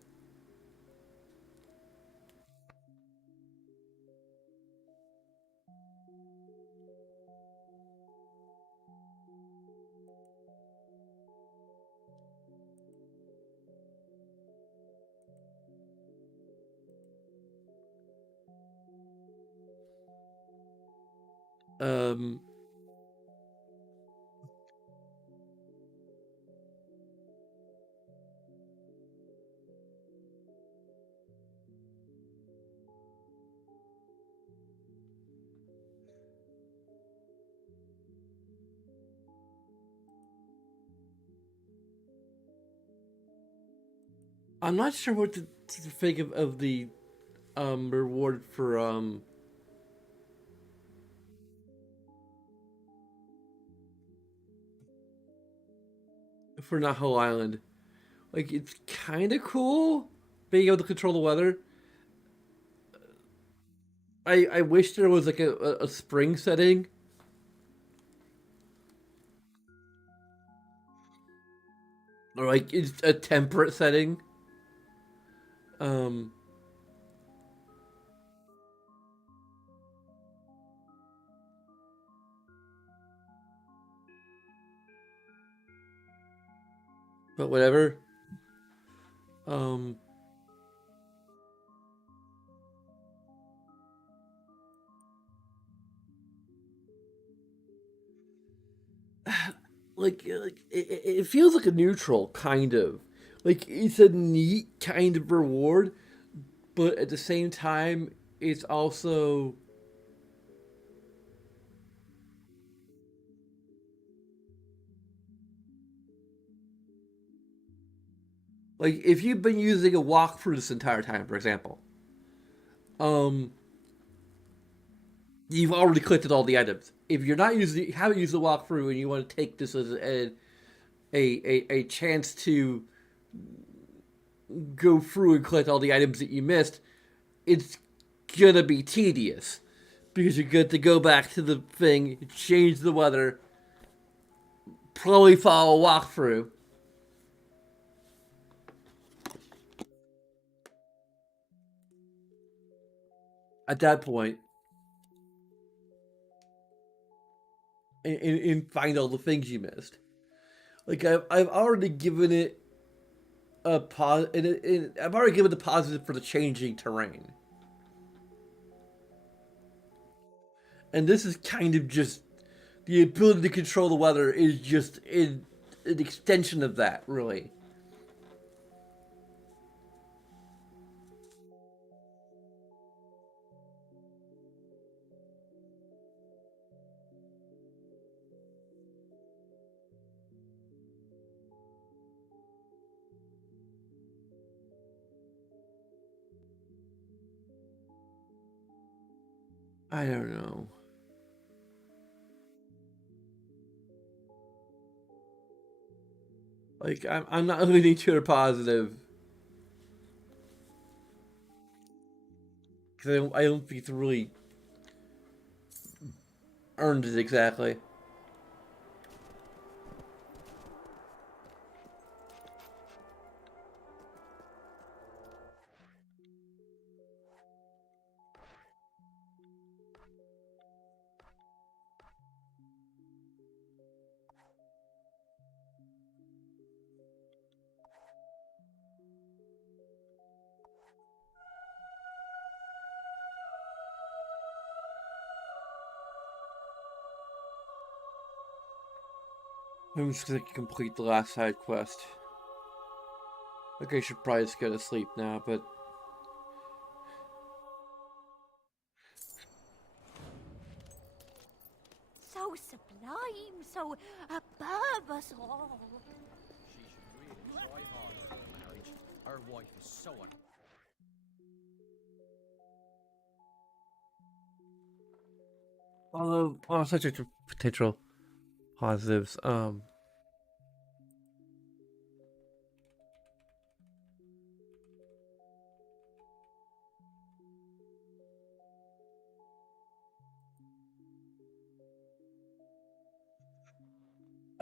Um, I'm not sure what to think of the reward for Naho Island. Like it's kind of cool being able to control the weather. I wish there was like a spring setting, or like it's a temperate setting. Um, but whatever. Um, like it feels like a neutral kind of. Like it's a neat kind of reward, but at the same time, it's also like if you've been using a walkthrough this entire time, for example, um, you've already collected all the items. If you're not using, haven't used the walkthrough, and you want to take this as a chance to go through and collect all the items that you missed, it's gonna be tedious. Because you're going to go back to the thing, change the weather, probably follow a walkthrough. At that point, and find all the things you missed. Like I've already given it a I've already given the positive for the changing terrain, and this is kind of just the ability to control the weather is just an extension of that, really. I don't know. Like I'm not leaning to a positive because I don't think it's really earned it exactly. I'm just gonna complete the last side quest. Like I should probably just go to sleep now, but So sublime, so above us all. She should really try harder for marriage. Her wife is so although on such a potential positives,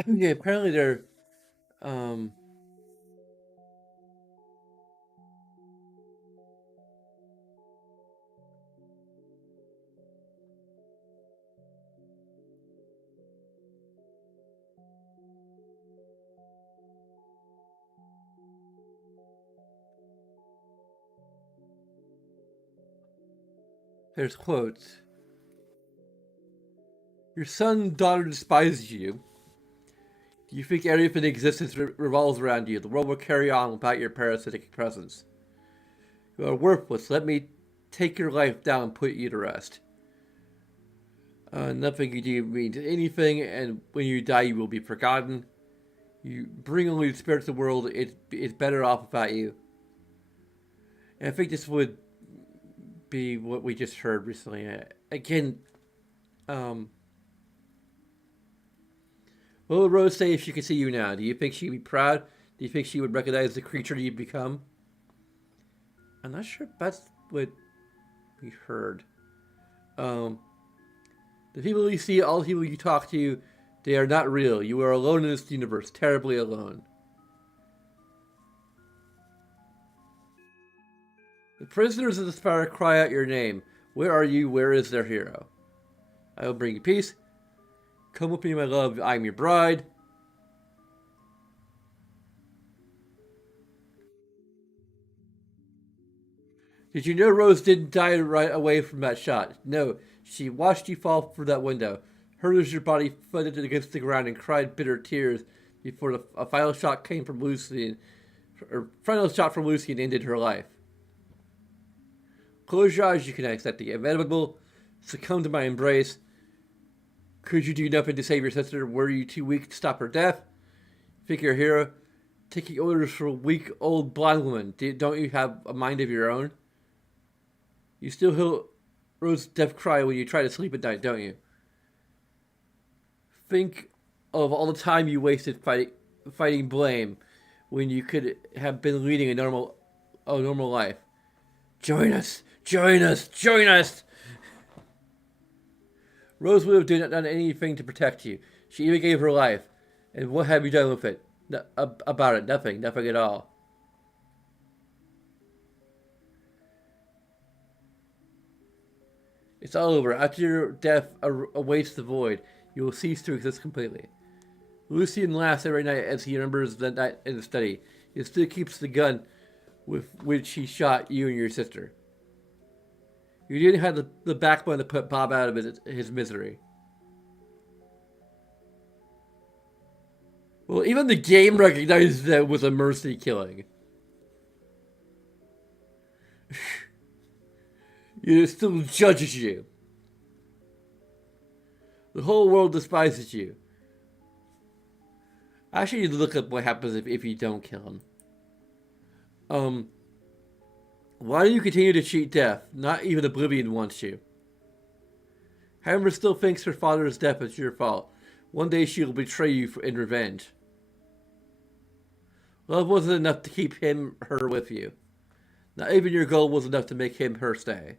yeah, apparently they're um there's quotes. Your son and daughter despises you. You think everything in existence revolves around you. The world will carry on without your parasitic presence. You are worthless. Let me take your life down and put you to rest. Nothing you do means anything, and when you die, you will be forgotten. You bring only the spirits of the world. It's better off without you. And I think this would be what we just heard recently. Again, what would Rose say if she could see you now? Do you think she'd be proud? Do you think she would recognize the creature you've become? I'm not sure if that's what we heard. The people you see, all the people you talk to, they are not real. You are alone in this universe, terribly alone. The prisoners of the spire cry out your name. Where are you? Where is their hero? I will bring you peace. Come with me, my love. I am your bride. Did you know Rose didn't die right away from that shot? No, she watched you fall through that window, heard as your body thudded against the ground, and cried bitter tears before a final shot came from Lucy, or final shot from Lucy and ended her life. Close your eyes, you can accept the inevitable. Succumb to my embrace. Could you do nothing to save your sister? Were you too weak to stop her death? Think you're a hero? Taking orders from a weak, old, blind woman. Don't you have a mind of your own? You still hear Rose's death cry when you try to sleep at night, don't you? Think of all the time you wasted fighting blame. when you could have been leading a normal life. Join us! Join us! Join us! Rose would have done anything to protect you. She even gave her life. And what have you done with it? About it? Nothing. Nothing at all. It's all over. After your death awaits the void, you will cease to exist completely. Lucian laughs every night as he remembers that night in the study. He still keeps the gun with which he shot you and your sister. You didn't have the backbone to put Bob out of his misery. Well, even the game recognizes that it was a mercy killing. It still judges you. The whole world despises you. I actually need to look up what happens if you don't kill him. Why do you continue to cheat death? Not even Oblivion wants you. Hammer still thinks her father's death is your fault. One day she will betray you in revenge. Love wasn't enough to keep her with you. Not even your goal was enough to make her stay.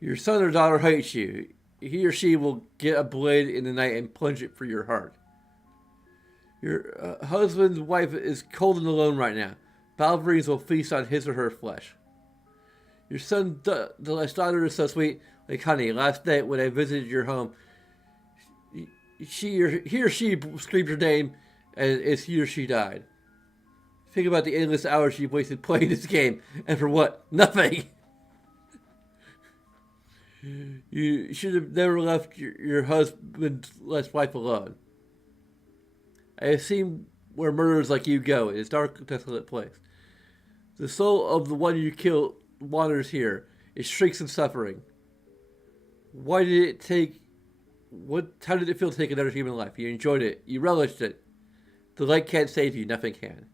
Your son or daughter hates you. He or she will get a blade in the night and plunge it for your heart. Your husband's wife is cold and alone right now. Balverines will feast on his or her flesh. Your son's daughter is so sweet, like honey. Last night when I visited your home, he or she screamed your name, and as he or she died. Think about the endless hours you've wasted playing this game, and for what? Nothing. You should have never left your husband's wife alone. I have seen where murderers like you go. It is a dark, desolate place. The soul of the one you killed wanders here. It shrieks in suffering. Why did it take... How did it feel to take another human life? You enjoyed it. You relished it. The light can't save you. Nothing can.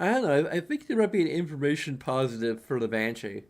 I don't know. I think there might be an information positive for the Banshee.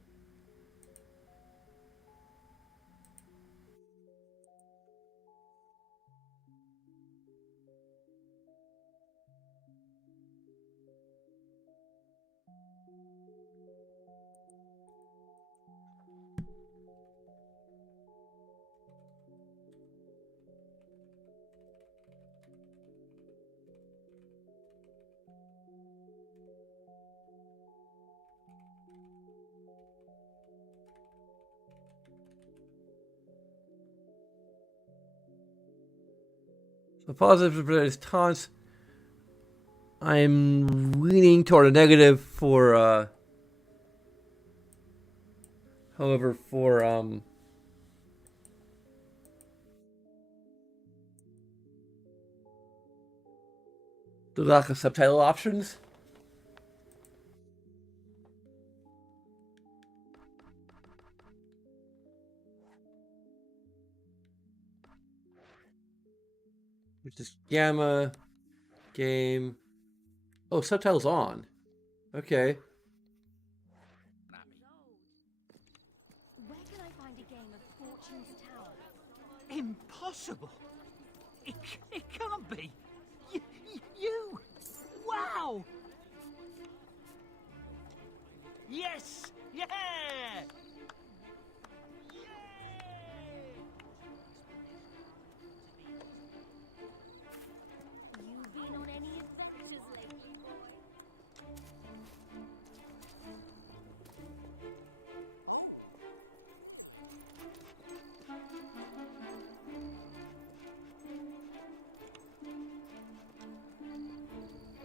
The positive for his taunts. I'm leaning toward a negative for however for the lack of subtitle options. Which is Gamma, game. Oh, subtitles on. Okay. Where can I find a game of Fortune's Tower? Impossible! It can't be! You! Wow! Yes! Yeah! You've been on any adventures lately, boy?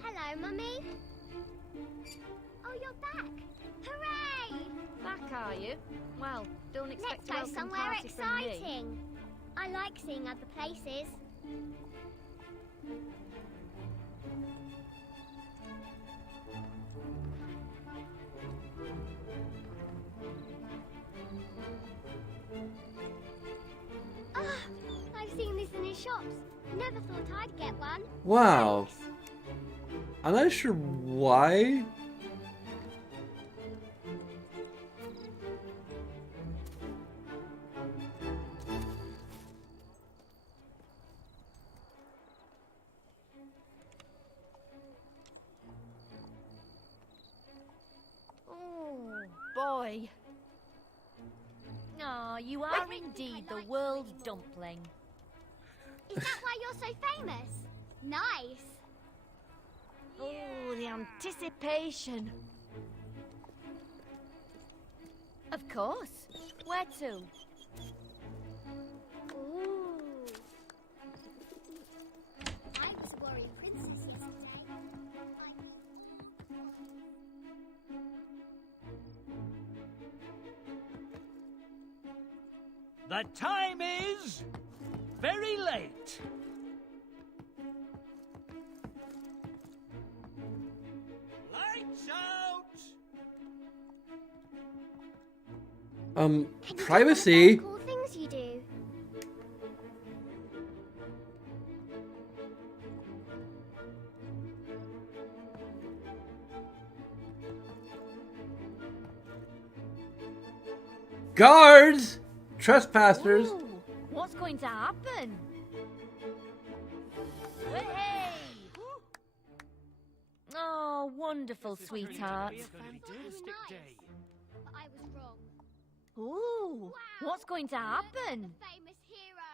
Hello, Mummy. Oh, you're back. Hooray! Back, are you? Well, don't expect Let's a go welcome somewhere party from me. exciting. I like seeing other places. shops. Never thought I'd get one. Wow. I'm not sure why. Oh, boy. Ah, you are indeed the world's dumpling. Is that why you're so famous? Nice. Oh, the anticipation. Of course. Where to? Ooh. I was a warrior princess yesterday. The time is very late. Lights out. Can you Privacy. tell me about the cool things you do? Guards! Trespassers! Ooh, what's going to happen? Hey! Oh, wonderful, sweetheart. Fantastic day. But I was wrong. Ooh, what's going to happen? The famous hero.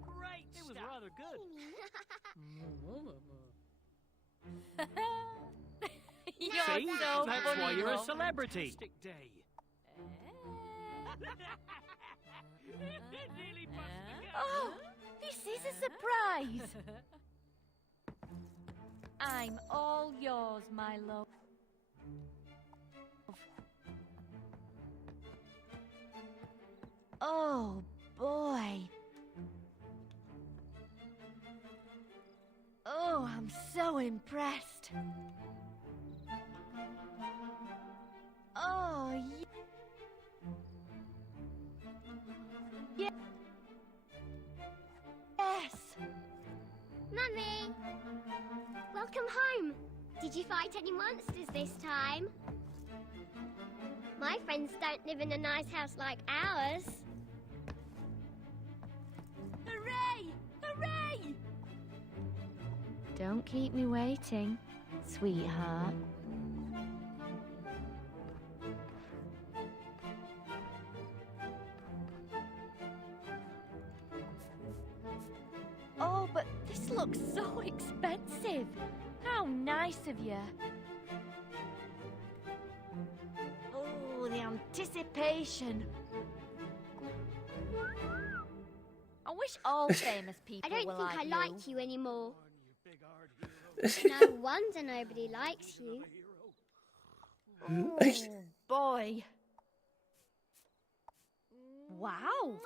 Great. It was rather good. You're See? so That's funny, why you're a Mum. celebrity. Oh, this is a surprise. I'm all yours, my love. Oh, boy. Oh, I'm so impressed. Oh, yes. Mummy! Welcome home. Did you fight any monsters this time? My friends don't live in a nice house like ours. Hooray! Hooray! Don't keep me waiting, sweetheart. Oh, but this looks so expensive. How nice of you. Oh, the anticipation. I wish all famous people I don't were think like I you. like you anymore. No wonder nobody likes you. Oh, boy. Wow.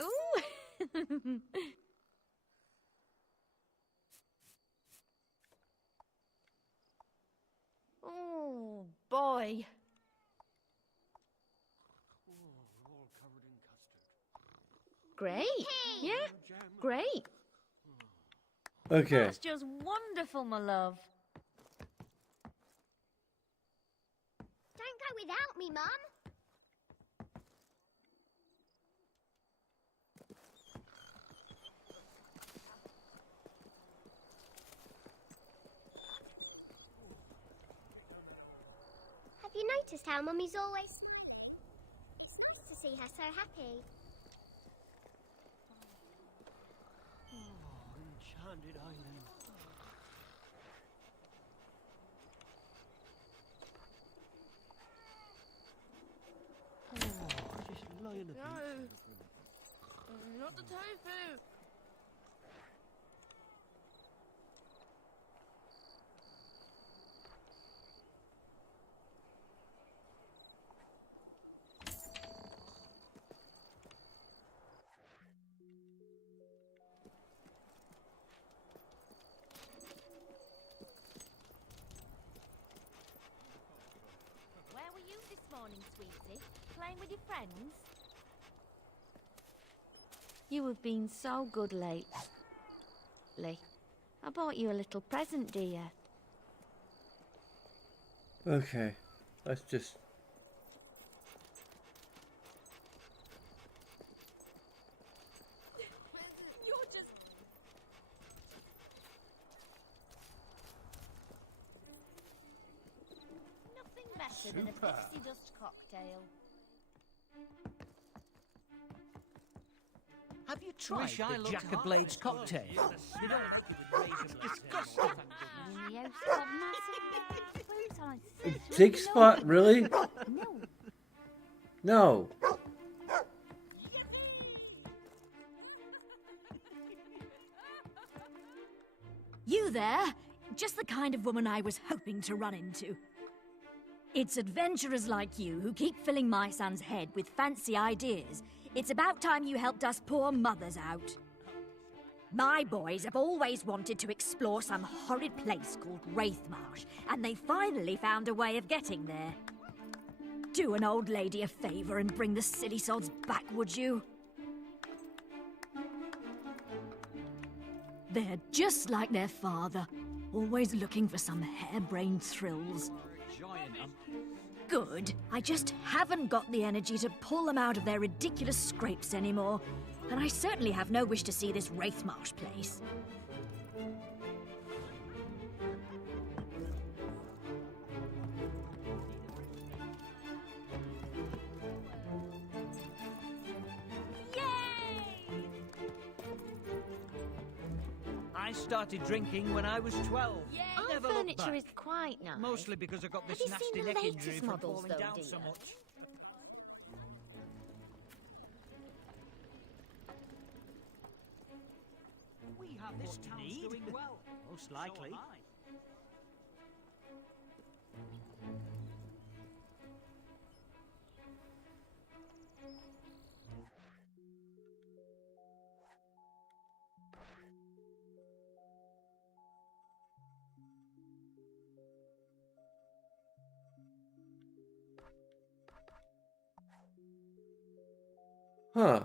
Ooh. Oh, boy. Great. Yeah, great. Okay. That's just wonderful, my love. Don't go without me, Mum. Have you noticed how Mummy's always... It's nice to see her so happy. Enchanted Island. Oh, just lying a bit. Not the tofu. Where were you this morning, sweetie? Playing with your friends? You have been so good lately. I bought you a little present, dear. Okay, let's just... You're just... Nothing better than a pixie dust cocktail. Have you tried Wish I the looked Jack of Blades cocktail? You don't disgusting. In the house of massive fruit on a Dig spot, really? No. No. You there? Just the kind of woman I was hoping to run into. It's adventurers like you who keep filling my son's head with fancy ideas. It's about time you helped us poor mothers out. My boys have always wanted to explore some horrid place called Wraithmarsh, and they finally found a way of getting there. Do an old lady a favour and bring the silly sods back, would you? They're just like their father, always looking for some harebrained thrills. Good. I just haven't got the energy to pull them out of their ridiculous scrapes anymore. And I certainly have no wish to see this Wraithmarsh place. I started drinking when I was 12. Our Never looked furniture back. is quite nice. Mostly because I got this Have you nasty seen the neck latest injury from models, falling though, down so dear? much. We have this town's doing well. Most likely. Huh.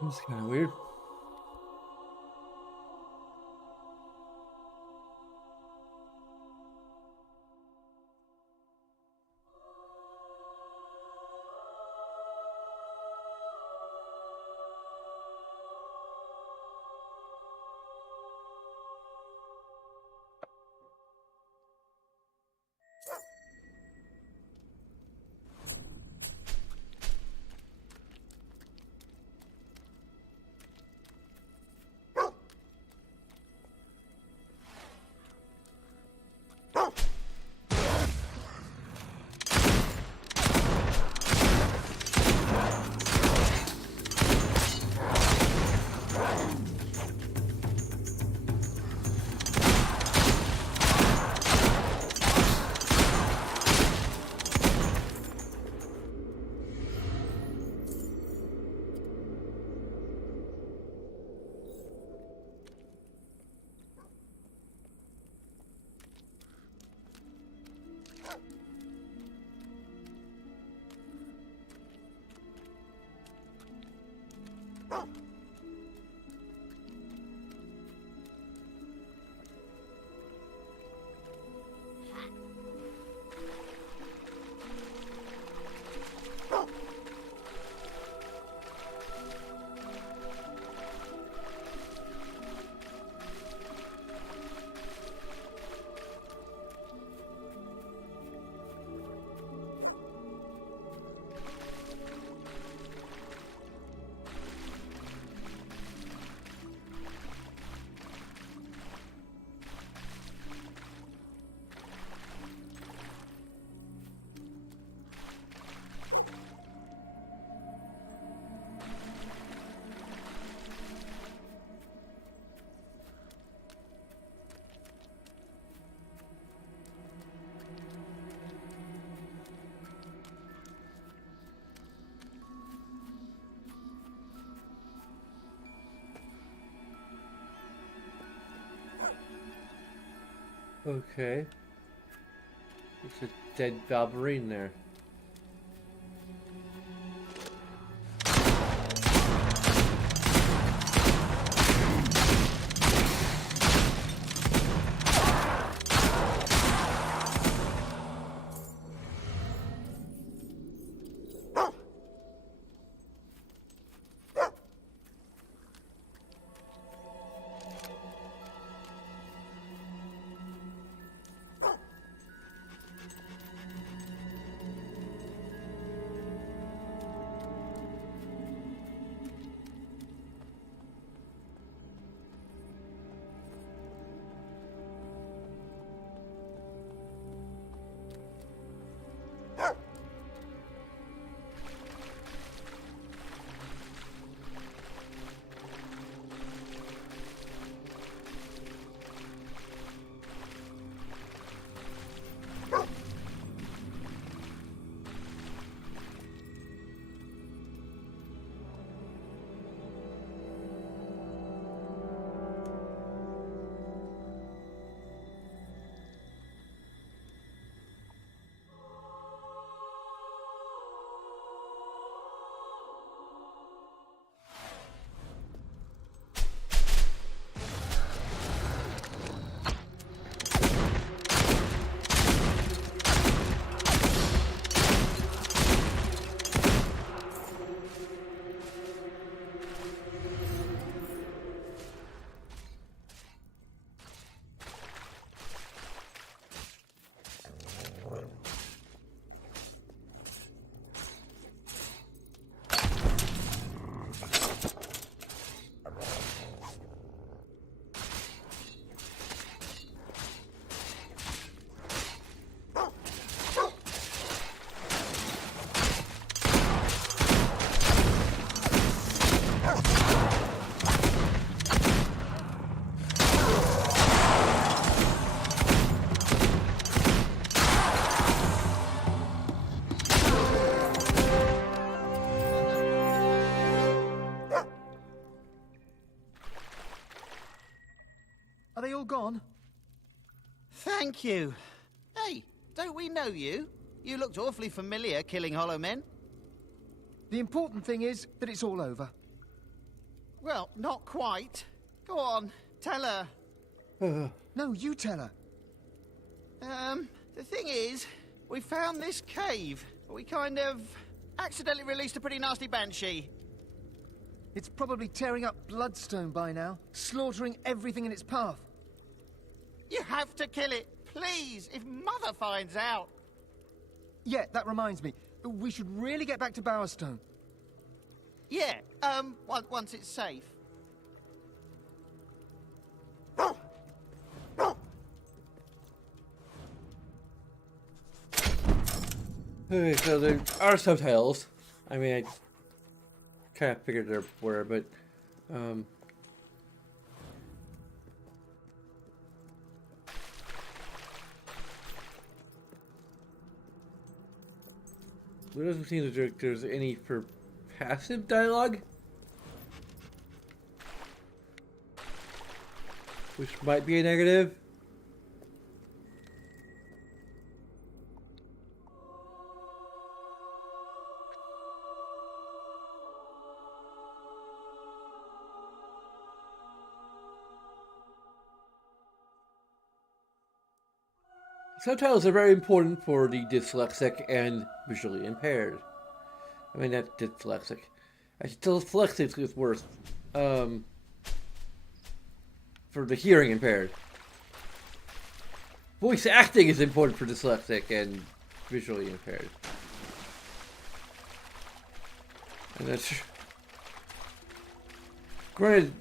That's kind of weird. Okay. There's a dead Valverine there. Are they all gone? Thank you. Hey, don't we know you? You looked awfully familiar killing Hollow Men. The important thing is that it's all over. Well, not quite. Go on, tell her. No, you tell her. The thing is, we found this cave. We kind of accidentally released a pretty nasty banshee. It's probably tearing up Bloodstone by now, slaughtering everything in its path. You have to kill it, please, if Mother finds out. Yeah, that reminds me. We should really get back to Bowerstone. Yeah, once it's safe. Okay, so there are subtitles. I mean, I kind of figured there were, but it doesn't seem that there's any for passive dialogue, which might be a negative. Subtitles are very important for the dyslexic and visually impaired. I mean, not dyslexic. Actually, dyslexic is worse. For the hearing impaired. Voice acting is important for dyslexic and visually impaired. And that's... Granted,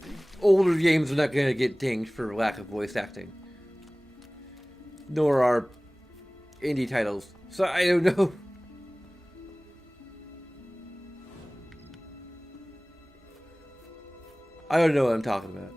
older games are not going to get dinged for lack of voice acting. Nor are indie titles. So I don't know. I don't know what I'm talking about.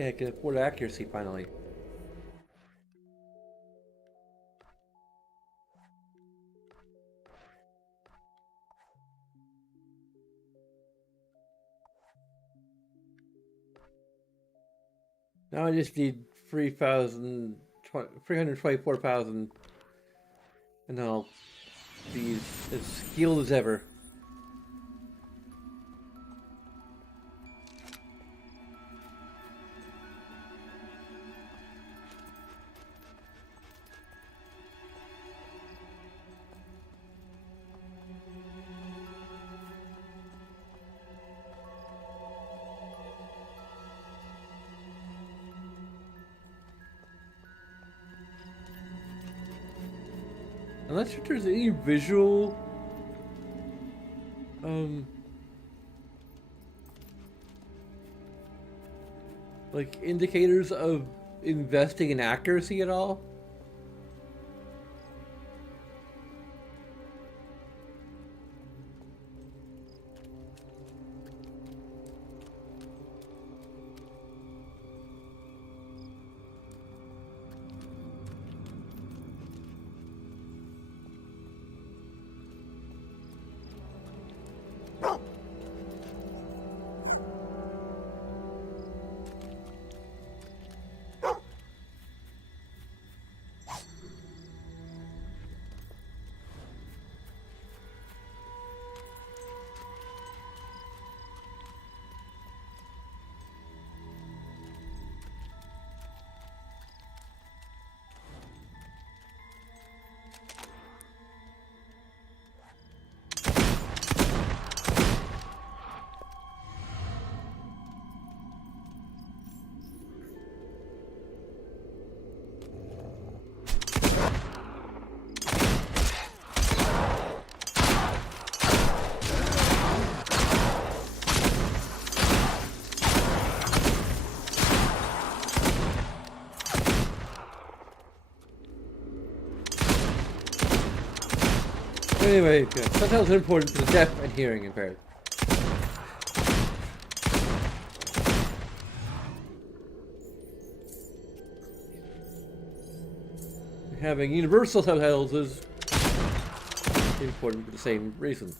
Hey, I can afford accuracy finally. Now I just need 324,000, and I'll be as skilled as ever. I'm not sure if there's any visual like indicators of investing in accuracy at all. Anyway, yeah, subtitles are important for the deaf and hearing impaired. Having universal subtitles is important for the same reason.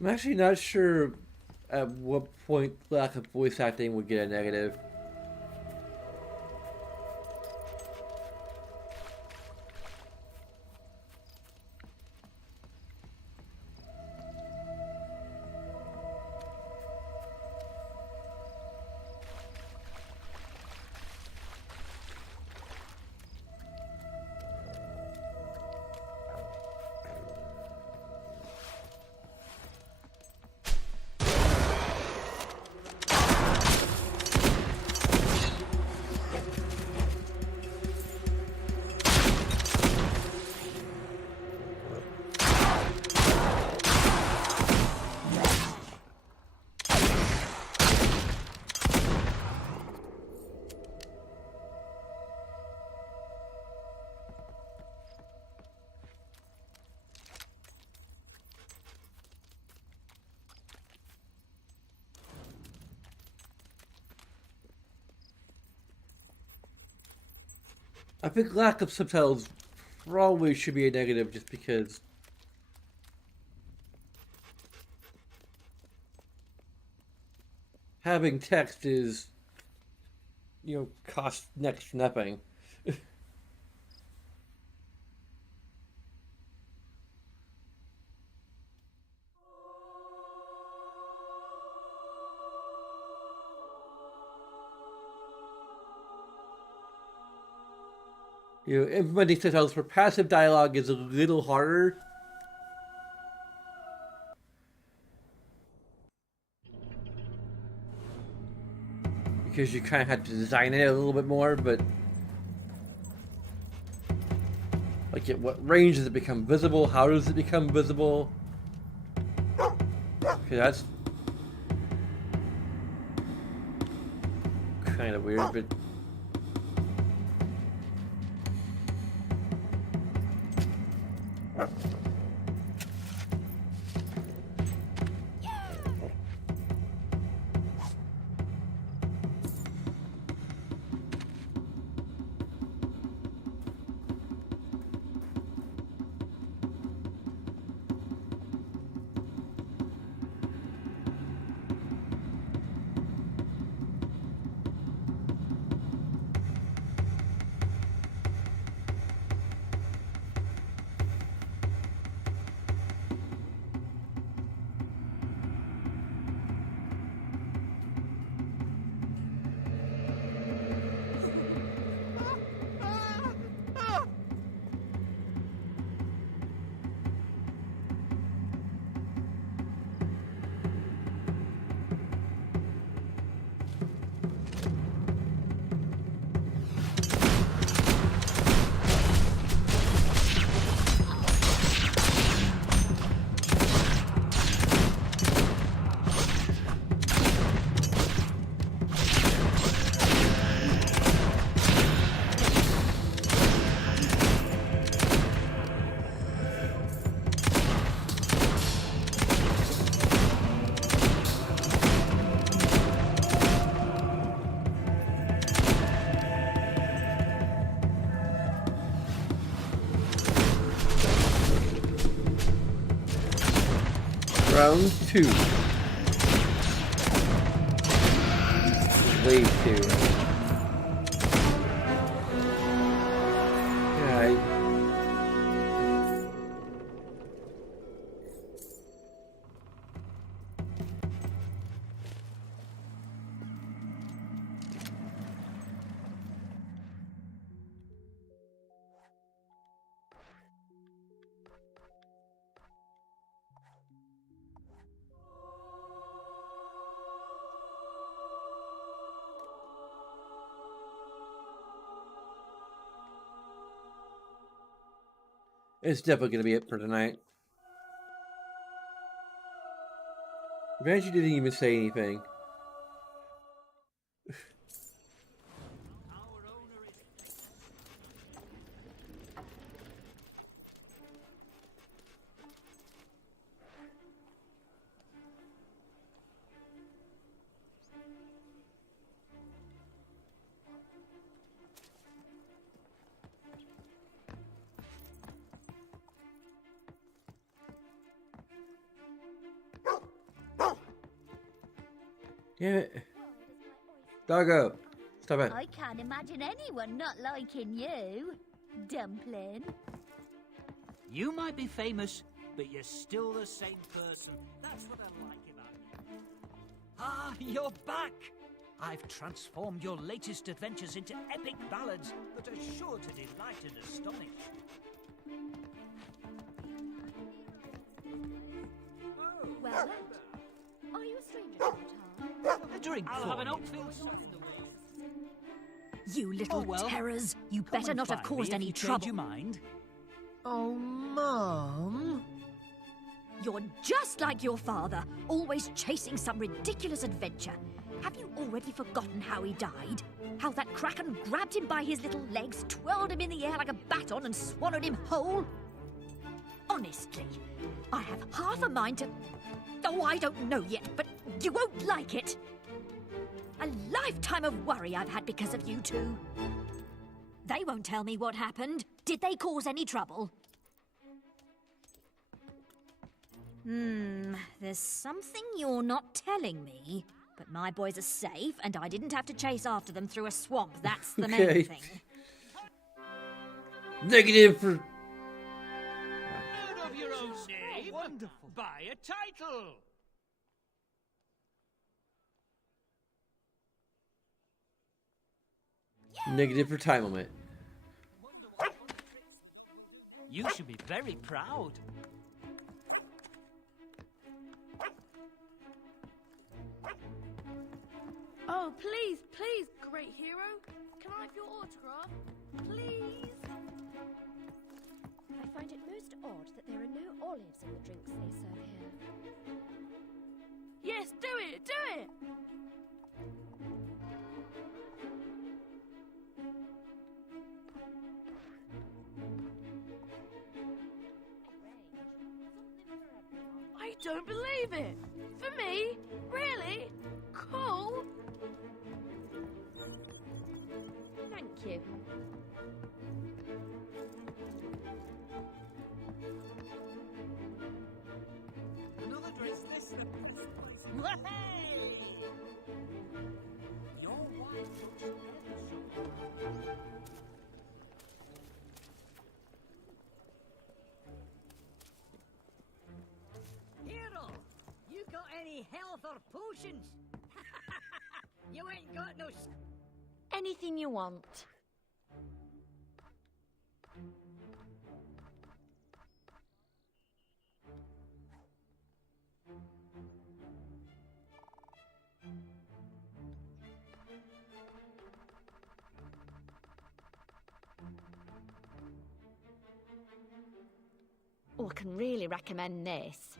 I'm actually not sure at what point lack of voice acting would get a negative. I think lack of subtitles probably should be a negative just because having text is, cost next to nothing. Implementing subtitles for passive dialogue is a little harder. Because you kind of have to design it a little bit more, but Like, at what range does it become visible? How does it become visible? Okay, that's kind of weird, but round 2. Wave 2. Yeah, it's definitely going to be it for tonight. Reggie didn't even say anything. Yeah. Doggo, stop it. I can't imagine anyone not liking you, Dumpling. You might be famous, but you're still the same person. That's what I like about you. Ah, you're back! I've transformed your latest adventures into epic ballads that are sure to delight and astonish. Well, are you a stranger to the town? A drink I'll have an Oakfield song in the world. You little terrors. You Come better and not have find me caused if any you change trouble. your mind. Oh, Mum. You're just like your father, always chasing some ridiculous adventure. Have you already forgotten how he died? How that kraken grabbed him by his little legs, twirled him in the air like a baton and swallowed him whole? Honestly, I have half a mind to... Oh, I don't know yet, but you won't like it. A lifetime of worry I've had because of you two. They won't tell me what happened. Did they cause any trouble? There's something you're not telling me. But my boys are safe, and I didn't have to chase after them through a swamp. That's the main thing. Negative for... Out of your own name, wonderful. Buy a title. Negative for time limit. You should be very proud. Oh, please, please, great hero. Can I have your autograph? Please? odd that there are no olives in the drinks they serve here. Yes, do it, do it! I don't believe it! For me? Really? Cool! Thank you. Another dress this Hey! Your wife looks ever so Hero, you got any health or potions? You ain't got no... Anything you want. Oh, I can really recommend this.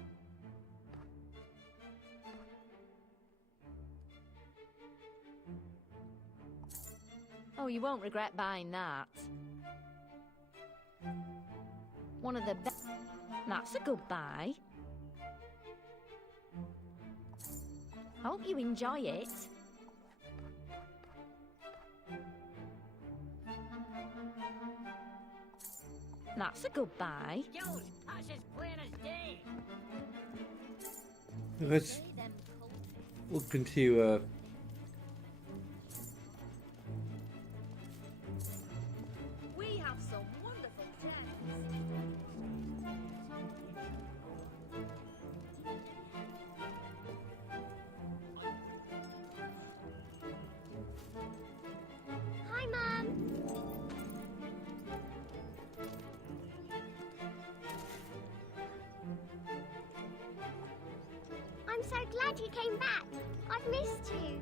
Oh, you won't regret buying that. One of the best. That's a good buy. Hope you enjoy it. That's a good buy. Skills, that's as plain as day. Let's look into We have some wonderful gems. Hi, Mum. I'm so glad you came back. I've missed you.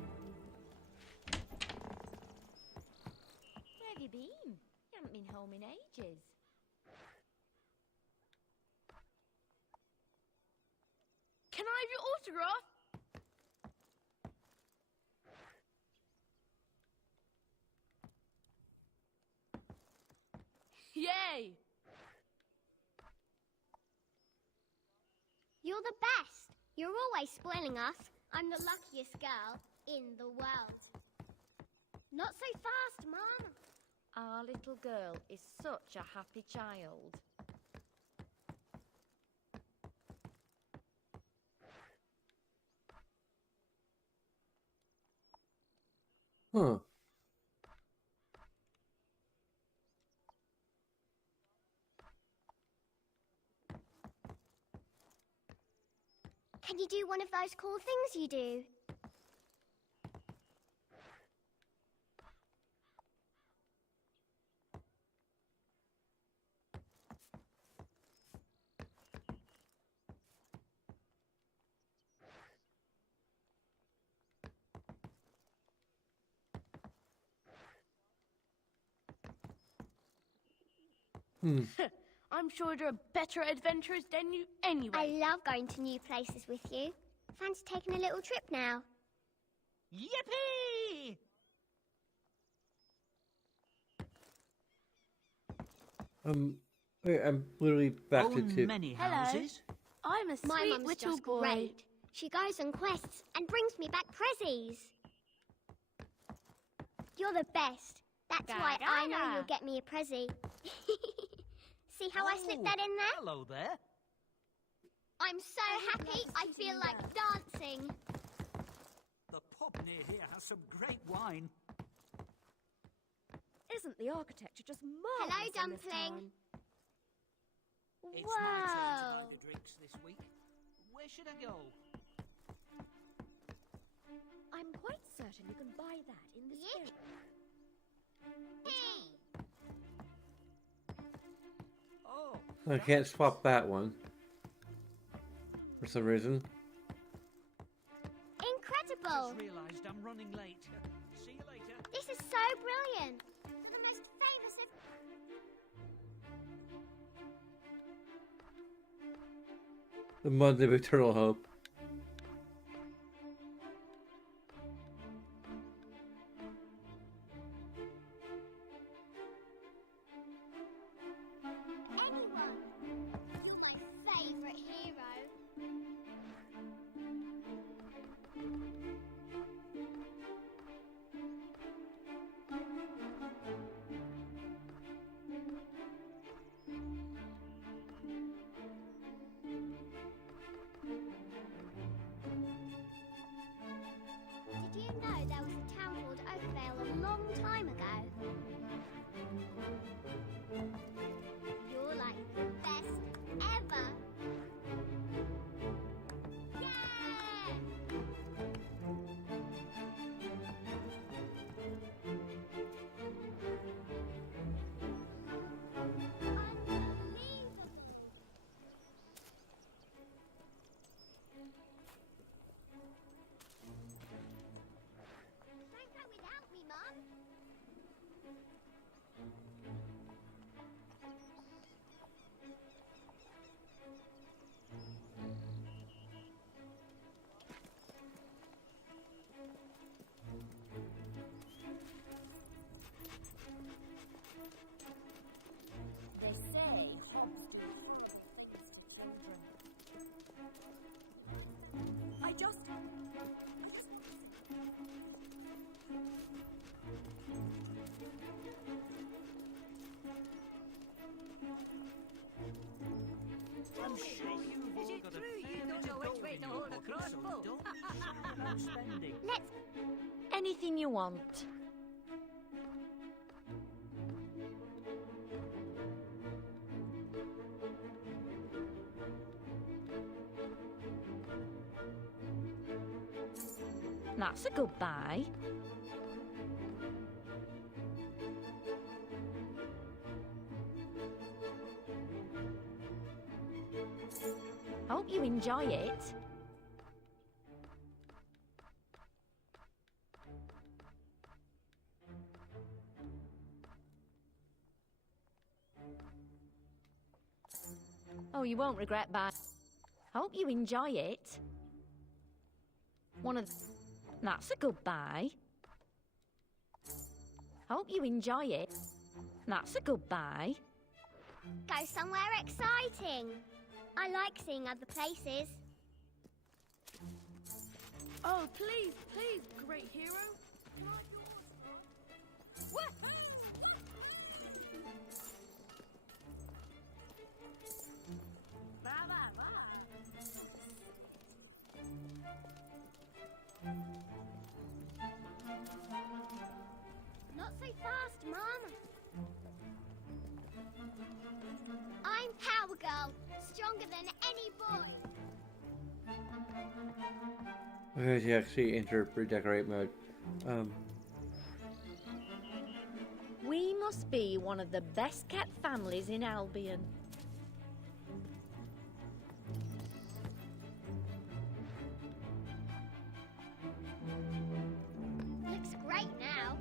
Where have you been? You haven't been home in ages. Can I have your autograph? Yay! You're the best. You're always spoiling us. I'm the luckiest girl in the world. Not so fast, Mum. Our little girl is such a happy child. huh. Can you do one of those cool things you do? I'm sure you're better adventurers than you anyway. I love going to new places with you. Fancy taking a little trip now? Yippee! Wait, I'm literally back to Own two. many Hello. houses. I'm a My sweet mum's little just boy. great. She goes on quests and brings me back prezzies. You're the best. That's why I know you'll get me a prezzie. See how I slipped that in there? Hello there. I'm so happy I feel like dancing. The pub near here has some great wine. Isn't the architecture just marvelous? Hello, in this Dumpling. town? It's my turn to Whoa. buy the drinks this week. Where should I go? I'm quite certain you can buy that in the spirit. Oh, I can't swap that one. For some reason. Incredible. just realised I'm running late. See you later. This is so brilliant. You're the most famous of... The month of eternal hope. Anyone. You're my favourite hero. Did you know there was a town called Oakvale a long time ago? You're like the best ever! Yeah! Unbelievable! Don't go without me, Mum. They say hops do I just I'm sure you've all got a fair bit of gold in your pocket, so don't shout about spending. Let's... anything you want. That's a good buy. Hope you enjoy it. Oh, you won't regret buying. Hope you enjoy it. One of... that's a good buy. Hope you enjoy it. That's a good buy. Go somewhere exciting. I like seeing other places. Oh, please, please, great hero. Can I have yours? Woohoo! Bye, bye, bye. Not so fast, Mum. I'm Power Girl, stronger than any boy. Okay, so you actually enter redecorate mode. We must be one of the best kept families in Albion. Looks great now.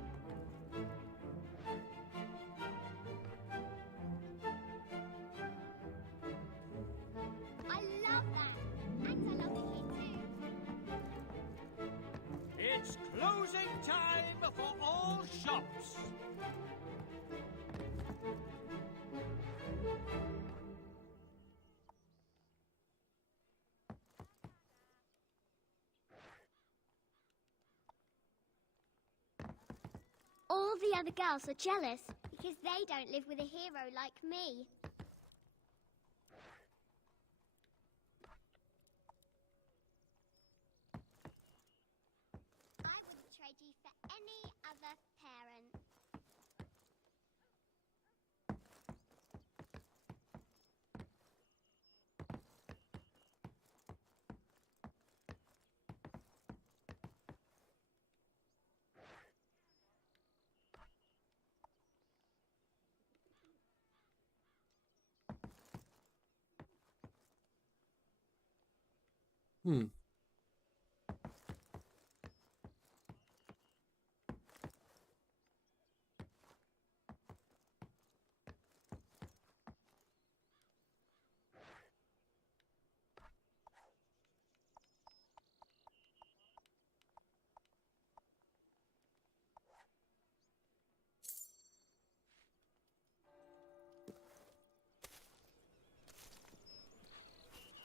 I love that. And I love it here too. It's closing time for all shops. All the other girls are jealous because they don't live with a hero like me. I wouldn't trade you for any other parent. Hmm.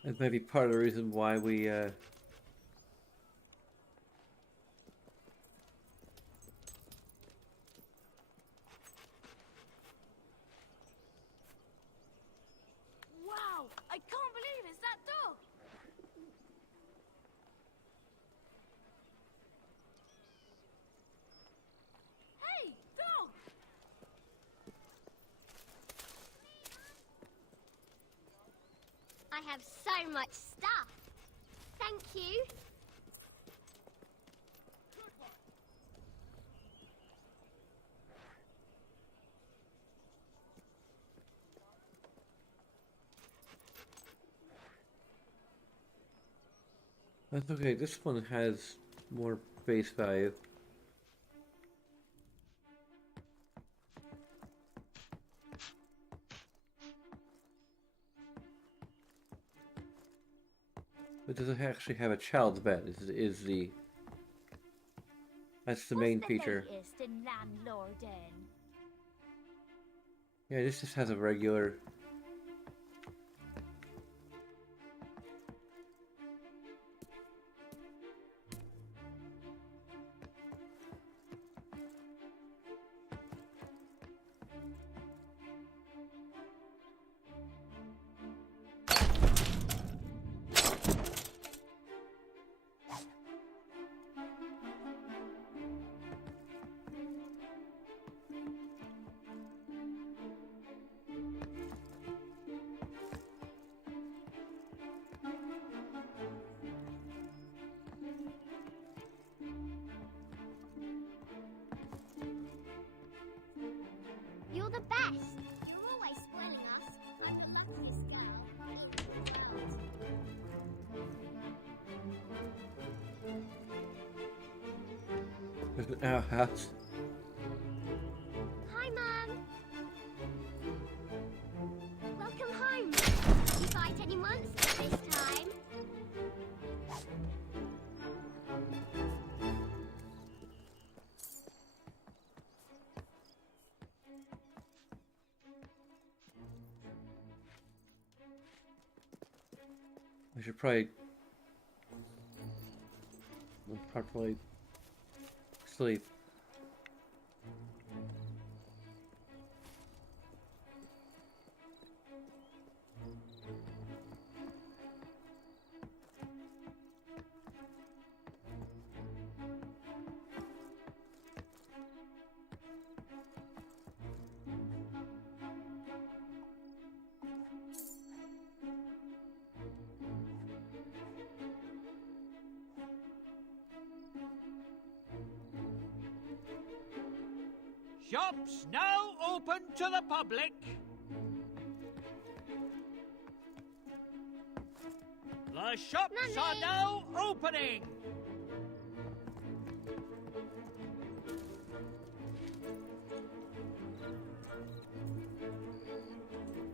That may be part of the reason why we, Wow! I can't believe it's that dog! Hey, dog! I have so much stuff. Thank you. that's okay. This one has more base value. But does it actually have a child's bed? That's the main feature. Latest in landlording? Yeah, this just has a regular. You're the best. You're always spoiling us. I'm the luckiest girl in the world. There's an outhouse. Hi, Mum. Welcome home. You fight any monsters this time? I should probably properly sleep. Shops now open to the public. The shops are now opening.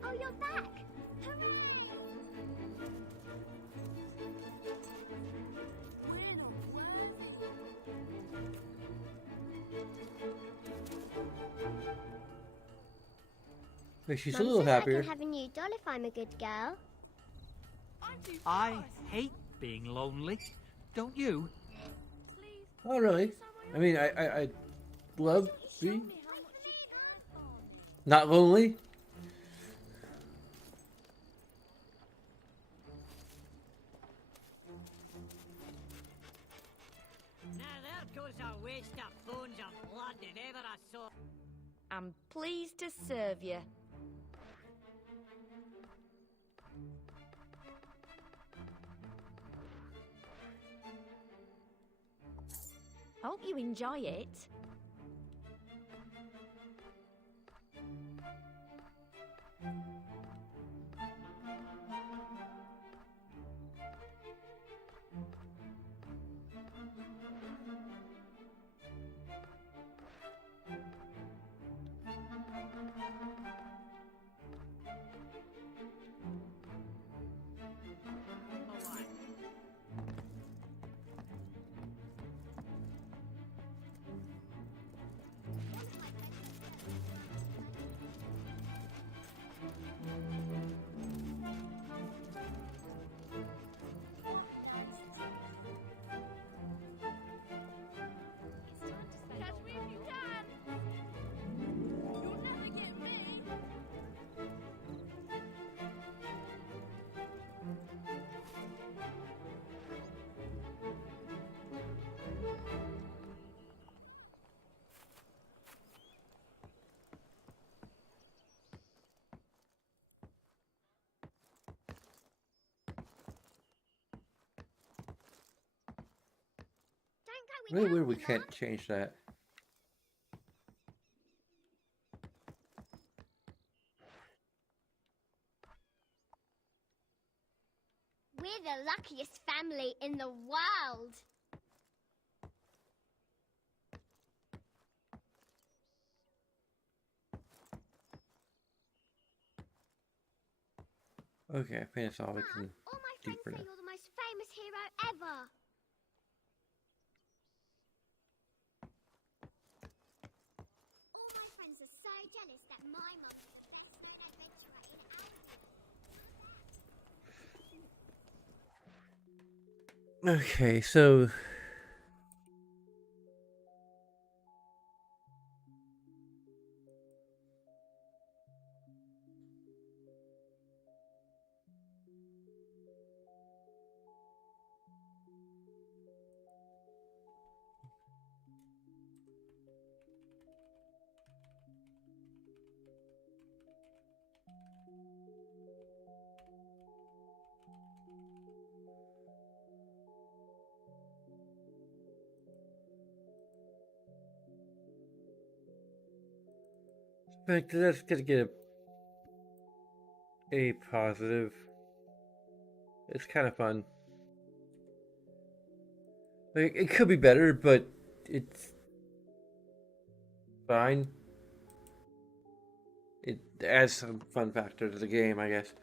Oh, you're back. Hooray. But she's a Mum little says happier. I can have a new doll if I'm a good girl. I hate being lonely. Don't you? Oh, really? I mean, I love being not lonely. Now there goes a waste of bones and blood if ever I saw. I'm pleased to serve you. Hope you enjoy it. Really weird we can't change that. We're the luckiest family in the world. Okay, I think that's all we can All my do friends for say now. you're the most famous hero ever. All my friends are so jealous that my mum is an adventurer in Albion. Okay, so but that's gonna get a positive. It's kind of fun. Like, it could be better, but it's fine. It adds some fun factor to the game, I guess.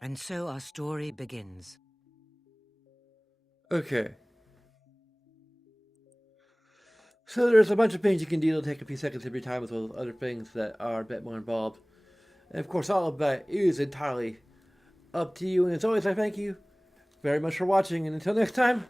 And so our story begins. Okay. So there's a bunch of things you can do to take a few seconds of your time with those other things that are a bit more involved. And of course, all of that is entirely up to you. And as always, I thank you very much for watching. And until next time,